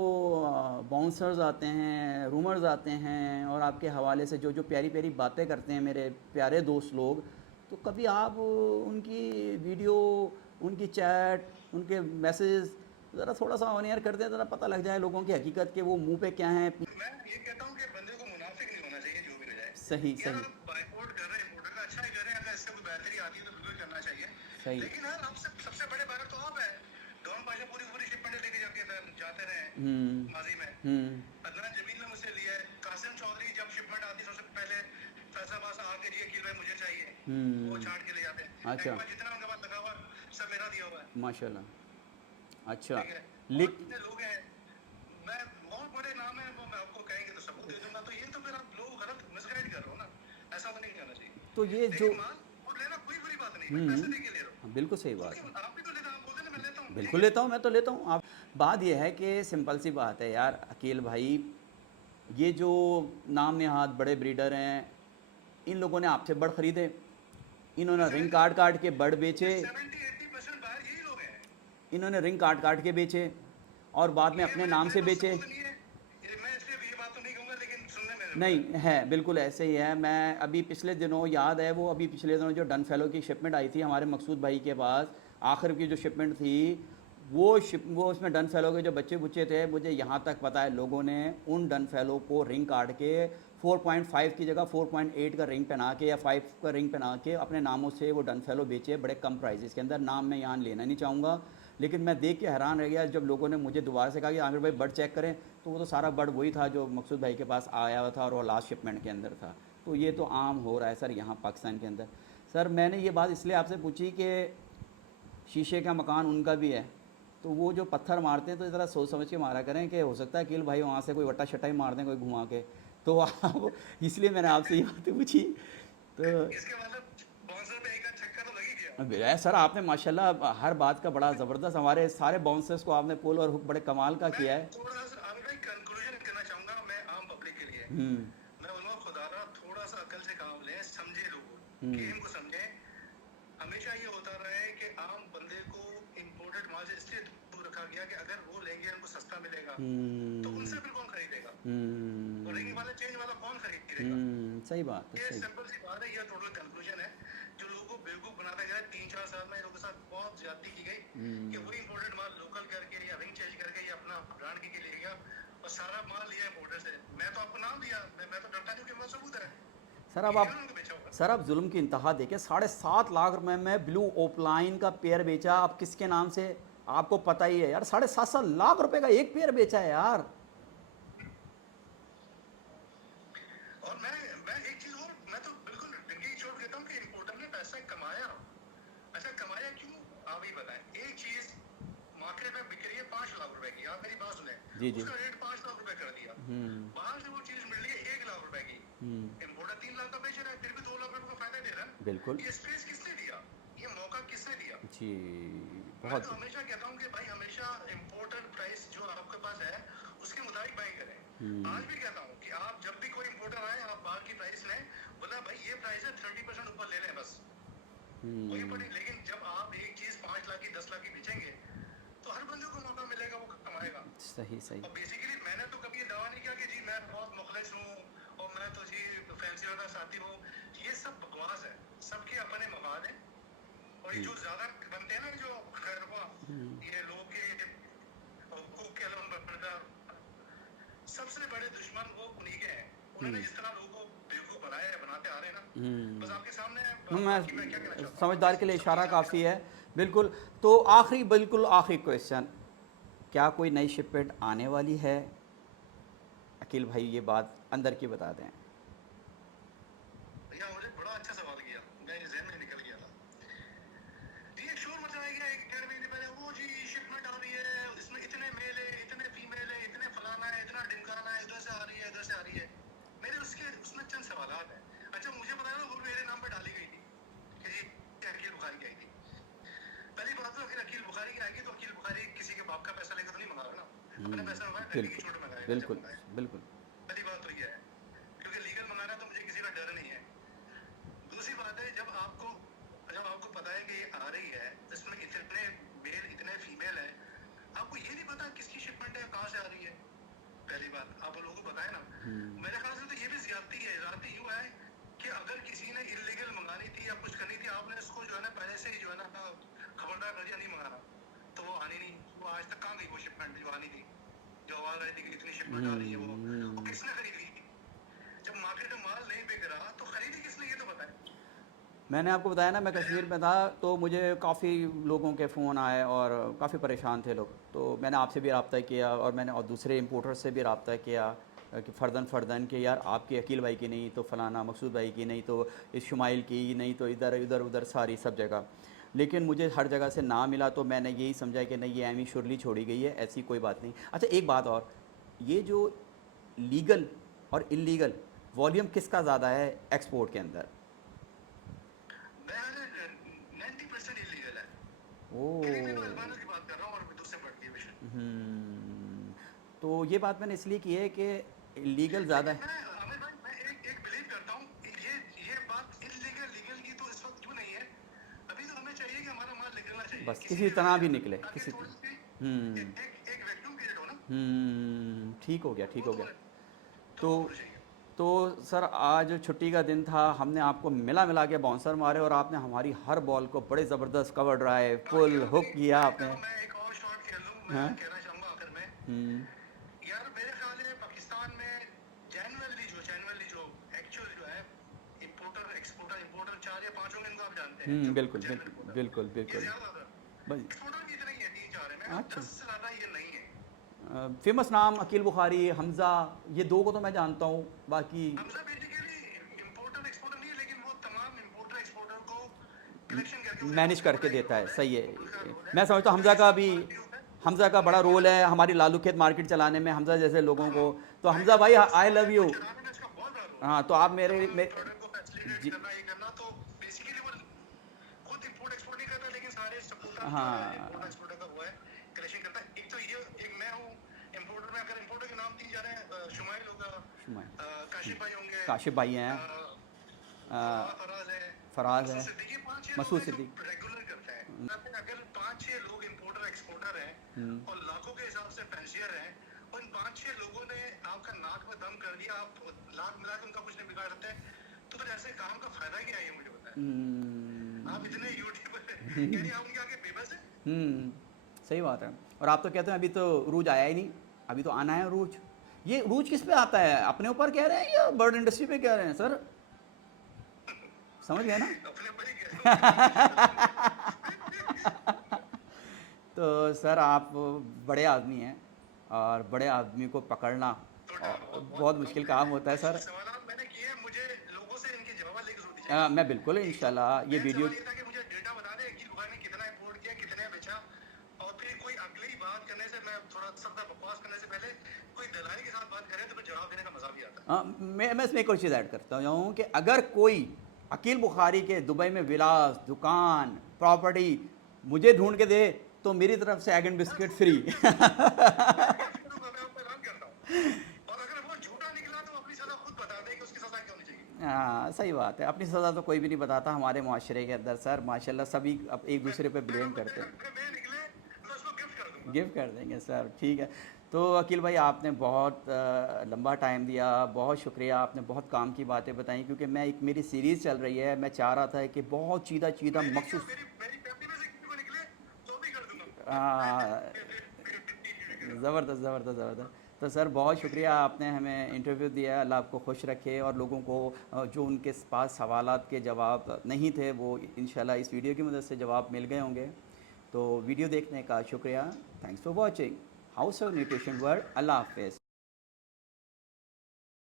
बाउंसर्स आते हैं, रूमर्स आते हैं और आपके हवाले से जो जो प्यारी प्यारी बातें करते हैं मेरे प्यारे दोस्त लोग, तो कभी आप उनकी वीडियो, उनकी चैट, उनके मैसेज ज़रा थोड़ा सा ऑन एयर कर दें, ज़रा पता लग जाए लोगों की हकीकत के वो मुंह पे क्या है। मैं ये कहता हूँ कि बंदे को मुनाफिक नहीं होना चाहिए जो भी हो जाए। सही यार सही आप बाइकआउट कर रहे हैं इम्पोर्टर का, अच्छा ही कर रहे हैं, अगर इससे कोई बेहतरी आती है तो बिल्कुल करना चाहिए। सही। लेकिन यार आपसे सबसे बड़े बायर तो आप है। डॉन पाशा पूरी पूरी शिपमेंट लेके जाते रहे हैं माजी में। अदनान जमील ने मुझसे लिया है, कासिम चौधरी जब शिपमेंट आती सबसे पहले फैसलाबाद से आके जी अकील भाई मुझे चाहिए, वो छाट के ले जाते हैं। अच्छा जितना उनके पास लगा हुआ सब मेरा दिया हुआ है। माशाल्लाह। अच्छा ठीक है, और लिख, जितने लोग हैं, मैं बहुत बड़े नाम है वो मैं आपको कहेंगे तो सबूत दे दूंगा, तो ये तो फिर आप लोग गलत मिसगाइड कर रहे हो ना, ऐसा तो नहीं करना चाहिए। तो ये जो लेकिन माल और लेना कोई बुरी बात नहीं, मैं पैसे दे के ले रहा हूँ, बिल्कुल सही बात है, क्योंकि आप भी तो लेते हैं, आप बोलते हैं ना मैं लेता हूँ, ठीक बिल्कुल है। लेता हूँ, मैं तो लेता हूँ। आप, बात ये है कि सिंपल सी बात है यार अकील भाई, ये जो नाम नहाद बड़े ब्रीडर हैं, इन लोगों ने आपसे बर्ड ख़रीदे, इन्होंने रिंग काट के बर्ड बेचे, 70-80% बाहर यही लोग हैं। इन्होंने रिंग काट के बेचे और बाद में ये अपने मेरे नाम से मेरे पास बेचे। सबूत नहीं है, मैं इसलिए ये बात तो नहीं कहूँगा, लेकिन सुनने में नहीं है, बिल्कुल ऐसे ही है। मैं अभी पिछले दिनों याद है, वो अभी पिछले दिनों जो डन फेलो की शिपमेंट आई थी हमारे मकसूद भाई के पास, आखिर की जो शिपमेंट थी, वो उसमें डन फेलो के जो बच्चे बुच्चे थे, मुझे यहाँ तक पता है लोगों ने उन डन फेलो को रिंग काट के 4.5 की जगह 4.8 का रिंग पहना के या 5 का रिंग पहना के अपने नामों से वो डन फेलो बेचे बड़े कम प्राइजेस के अंदर। नाम मैं यहाँ लेना नहीं चाहूँगा, लेकिन मैं देख के हैरान रह गया जब लोगों ने मुझे दोबारा से कहा कि आमिर भाई बर्ड चेक करें, तो वो तो सारा बर्ड वही था जो मकसूद भाई के पास आया हुआ था और वो लास्ट शिपमेंट के अंदर था। तो ये तो आम हो रहा है सर यहाँ पाकिस्तान के अंदर। सर मैंने ये बात इसलिए आपसे पूछी कि शीशे का मकान उनका भी है, तो वो जो पत्थर मारते हैं तो ज़रा सोच समझ के मारा करें कि हो सकता है अकील भाई वहाँ से कोई वट्टा शट्टा ही मार दें कोई घुमा के। तो आप, इसलिए मैंने आपसे ये बातें पूछी। तो इसके मतलब बाउंसर पे एक आध छक्का तो लग ही गया। सर आपने माशाल्लाह हर बात का बड़ा ज़बरदस्त, हमारे सारे बाउंसर्स को आपने पुल और हुक बड़े कमाल का किया है। थोड़ा सा आमिर भाई कंक्लूजन करना चाहूँगा मैं आम पब्लिक के मैं बोलूँगा खुदारा थोड़ा सा अकल से काम लें, समझे लोग, गेम को समझें। हमेशा ये होता रहा है कि आम बंदे को इम्पोर्टेड माल से इसलिए दूर रखा गया कि अगर वो लेंगे उनको सस्ता मिलेगा तो उनसे फिर कौन खरीदेगा, और रिंग वाला चेंज वाला कौन खरीदेगा। सही बात है, ये सही। सिंपल सी बात है, ये टोटल कंक्लूजन है जो लोगों को बेवकूफ बनाता गया। 3-4 साल में लोगों के साथ बहुत ज्यादती की गई कि वो इम्पोर्टेड माल लोकल करके या रिंग चेंज करके या अपना ब्रांड के ले गया और सारा माल लिया इम्पोर्टर से। मैं तो आपको नाम दिया, मैं तो डरता नहीं कि मेरे पास सबूत है। सर आप जुल्म की इंतहा देखें, 7.5 लाख रुपए में ब्लू ओपलाइन का पेयर बेचा, अब किसके नाम से आपको पता ही है यार। 7.5 लाख रुपए का एक पेयर बेचा है यार। और मैं एक चीज और, मैं तो बिल्कुल डिंगी छोड़ देता हूँ कि इम्पोर्टर ने पैसा कमाया। अच्छा कमाया क्यों, आप ही बताएं। एक चीज मार्केट में बिक रही है 5 लाख रुपए की, आप मेरी बात सुने, उसका रेट 5 लाख रुपए कर दिया, बाहर से वो चीज मिल रही है 1 लाख रुपए की, इम्पोर्टर 3 लाख का बेच रहा है, फिर भी 2 लाख रुपए का फायदा दे रहा है। बिल्कुल। ये स्पेस किसने दिया, ये मौका किसने दिया जी मैं बहुत। तो हमेशा कहता हूँ कि भाई हमेशा इम्पोर्टर प्राइस जो आपके पास है उसके मुताबिक बाई करें। आज भी कहता हूँ कि आप जब भी कोई इम्पोर्टर आए आप बाहर की प्राइस लें, बोला भाई ये प्राइस है 30% ऊपर ले लें बस, कोई पड़ी। लेकिन जब आप एक चीज 5 लाख की 10 लाख की बेचेंगे तो हर बंदे को मौका मिलेगा, वो कमाएगा। सही सही। और बेसिकली मैंने तो कभी ये दावा नहीं किया कि जी मैं बहुत मुखलिस हूँ और मैं तो जी फैंसी वाला साथी हूँ, ये सब बकवास है, सबके अपने मफाद है। और ये जो ज्यादा बनते हैं ना जो खैरवा, ये लोग के सबसे बड़े दुश्मन वो उन्हीं के हैं। उन्होंने जिस तरह लोगों को बेवकूफ बनाया है, बनाते आ रहे हैं ना, बस आपके सामने है। मैं क्या कहना चाहता हूं, समझदार के लिए इशारा काफ़ी है। बिल्कुल। तो बिल्कुल आखिरी क्वेश्चन, क्या कोई नई शिपमेंट आने वाली है? अकील भाई ये बात अंदर की बता दें। भैया मुझे बड़ा अच्छा सवाल किया, मेरे ज़हन में निकल गया था। ये शोर मचाया गया 1-1.5 महीने पहले, वो जी शिपमेंट आ रही है, इसमें इतने मेल है, इतने फीमेल है, इतने फलाना है, इतना ढिमकाना है, इधर से आ रही है, इधर से आ रही है। मेरे उसमें चंद सवालात हैं। अच्छा मुझे पता है वो मेरे नाम पर डाली गई थी कि जी अकील बुखारी की आई थी। पहली बात तो अगर अकील बुखारी की आएगी तो अकील बुखारी किसी के बाप का पैसा लेकर तो नहीं मंगा रहा ना, अपने पैसा मंगाया, डंडी की चोट मंगाएगा। बिल्कुल बिल्कुल। पहली बात तो ये है, क्योंकि लीगल मंगाना तो मुझे किसी का डर नहीं है। दूसरी बात है, जब आपको पता है कि ये आ रही है, इसमें इतने मेल इतने फीमेल है, आपको ये नहीं पता किसकी शिपमेंट है, कहाँ से आ रही है। पहली बात आप लोगों को बताए ना, मेरे ख्याल से तो ये भी ज्यादती है। ज्यादती यूँ है कि अगर किसी ने इलीगल मंगानी थी या कुछ करनी थी, आपने इसको जो है ना पहले से ही जो है ना खबरदार कर दिया नहीं मंगाना, तो वो आनी नहीं। वो आज तक कहाँ गई वो शिपमेंट जो आनी थी, जो आवाज आई थी कि इतनी शिपमेंट आ रही है, वो किसने खरीदी? जब मार्केट में माल नहीं बिक रहा तो खरीदी किसने, ये तो बताएं। मैंने आपको बताया ना, मैं कश्मीर में था तो मुझे काफ़ी लोगों के फ़ोन आए और काफ़ी परेशान थे लोग। तो मैंने आपसे भी रब्ता किया और मैंने और दूसरे इम्पोर्टर से भी रब्ता किया कि फ़र्दन कि यार आपकी अकील भाई की नहीं तो फ़लाना मकसूद भाई की नहीं तो इस शुमाइल की नहीं तो इधर इधर उधर सारी सब जगह, लेकिन मुझे हर जगह से ना मिला। तो मैंने यही समझा कि नहीं, ये एमी श्योरली छोड़ी गई है, ऐसी कोई बात नहीं। अच्छा एक बात और, ये जो लीगल और इलीगल वॉल्यूम किसका ज़्यादा है एक्सपोर्ट के अंदर? 90% इलीगल है। ओह। की बात कर रहा हूँ और दूसरे बढ़ती है विषय। तो ये बात मैंने इसलिए की है कि लीगल ज़्यादा है। आमिर भाई मैं एक बिलीव करता हूँ, ये बात इलीगल लीगल की तो इस वक्त क्यों नहीं है। अभी तो हमें चाहिए कि हमारा माल निकलना चाहिए, बस किसी तरह भी निकले, ताकि किसी थोड़ी सी हम्म एक वैक्यूम पीरियड हो ना। ठीक हो गया, ठीक हो गया। तो तो होना चाहिए। तो सर आज छुट्टी का दिन था, हमने आपको मिला के बाउंसर मारे और आपने हमारी हर बॉल को बड़े ज़बरदस्त कवर ड्राइव पुल हुक किया आपने। मैं एक और शॉट खेल लूं, मैं हाँ। कहना चाहूंगा आखिर में, हम्म यार मेरे ख्याल है पाकिस्तान में जेन्युइनली जो एक्चुअल जो है इंपोर्टर 4 या 5 होंगे, इनको आप जानते हैं। बिल्कुल बिल्कुल बिल्कुल ये बिल्कुल। ज्यादा बस एक्सपोर्टर भी इतने ही है, 3-4 है, मैं अच्छा। 10 से ज्यादा ये नहीं है। फेमस नाम अकील बुखारी, हमज़ा, ये दो को तो मैं जानता हूँ, बाकी हमजा बेसिकली इंपोर्टर एक्सपोर्टर नहीं है, लेकिन वो तमाम इंपोर्टर एक्सपोर्टर को कलेक्शन करके मैनेज करके देता है। सही है। उनका रोल है। मैं समझता हूँ हमज़ा का बड़ा रोल है हमारी लालू खेत मार्केट चलाने में, हमज़ा जैसे लोगों को। तो हमज़ा भाई आई लव यू। चलाने में इसका बहुत बड़ा रोल है। हाँ तो आप मेरे प्रोडक्ट को फैसिलिटेट जी करना, ये करना, तो बेसिकली वो खुद इंपोर्ट एक्सपोर्ट नहीं करता, लेकिन सारे सपोर्टर जो है हाँ इंपोर्ट एक्सपोर्टर का वो है, कलेक्शन करता है। एक तो ये, एक मैं हूँ, इंपोर्टर में अगर इंपोर्टर के नाम दिए जा रहे हैं, शुमाइल होगा, शुमाइल, काशिफ भाई होंगे, काशिफ भाई हैं, फराज है, फराज है, मसूद सिद्दीकी, 5-6 लोग मसूद हैं जो सिद्दीकी। रेगुलर करते हैं। अगर 5-6 लोग इंपोर्टर एक्सपोर्टर हैं और लाखों के हिसाब से फैंसियर हैं, उन 5-6 लोगों ने आपका नाक में दम कर दिया, आप लाख मिला के उनका कुछ नहीं बिगाड़ सकते, तो फिर ऐसे काम का फायदा क्या है ये मुझे बताएं। आप इतने यूट्यूबर कह रही आप उनके आगे बेबस है। सही बात है। और आप तो कहते हैं अभी तो रूज आया ही नहीं, अभी तो आना है रूज। ये रूज किस पे आता है, अपने ऊपर कह रहे हैं या बर्ड इंडस्ट्री पे कह रहे हैं सर? समझ गए ना? अपने ऊपर ही कह तो सर आप बड़े आदमी हैं और बड़े आदमी को पकड़ना बहुत मुश्किल काम होता है सर। सवाल मैंने किए, मुझे लोगों से इनके जवाब लेके सुन दीजिए। मैं बिल्कुल इंशाल्लाह ये वीडियो, सवाल ये था कि मुझे डेटा बता दें कि दुबई में कितना इंपोर्ट किया, कितने बेचा, और फिर कोई अगली बात करने से, मैं थोड़ा सबका बकवास करने से पहले कोई दलाली के साथ बात करें तो फिर जवाब देने का मजा भी आता है। मैं इसमें एक और चीज़ ऐड करता हूँ कि अगर कोई अकील बुखारी के दुबई में विलास, दुकान, प्रॉपर्टी मुझे ढूंढ के दे तो मेरी तरफ से एग एंड बिस्किट फ्री। मैं आपको ऐलान करता हूँ, और अगर वो झूठा निकला तो अपनी सजा खुद बता दे कि उसकी सजा क्या होनी चाहिए। हाँ सही बात है, अपनी सज़ा तो कोई भी नहीं बताता हमारे माशरे के अंदर सर, माशाल्लाह सभी अब एक दूसरे पे ब्लेम करते हैं। मैं निकले मैं उसको गिफ्ट कर दूंगा। गिफ्ट कर देंगे सर, ठीक है। तो अकील भाई आपने बहुत लंबा टाइम दिया, बहुत शुक्रिया, आपने बहुत काम की बातें बताई, क्योंकि मैं एक मेरी सीरीज़ चल रही है, मैं चाह रहा था कि बहुत सीधा सीधा मखसूस मेरी फैमिली में से किसी को निकले तो भी कर दूंगा। ज़बरदस्त ज़बरदस्त ज़बरदस्त। तो सर बहुत शुक्रिया, आपने हमें इंटरव्यू दिया, अल्लाह आपको खुश रखे, और लोगों को जो उनके पास सवालात के जवाब नहीं थे वो इंशाल्लाह इस वीडियो की मदद से जवाब मिल गए होंगे। तो वीडियो देखने का शुक्रिया, thanks for watching house of nutrition world. अल्लाह हाफ़िज़।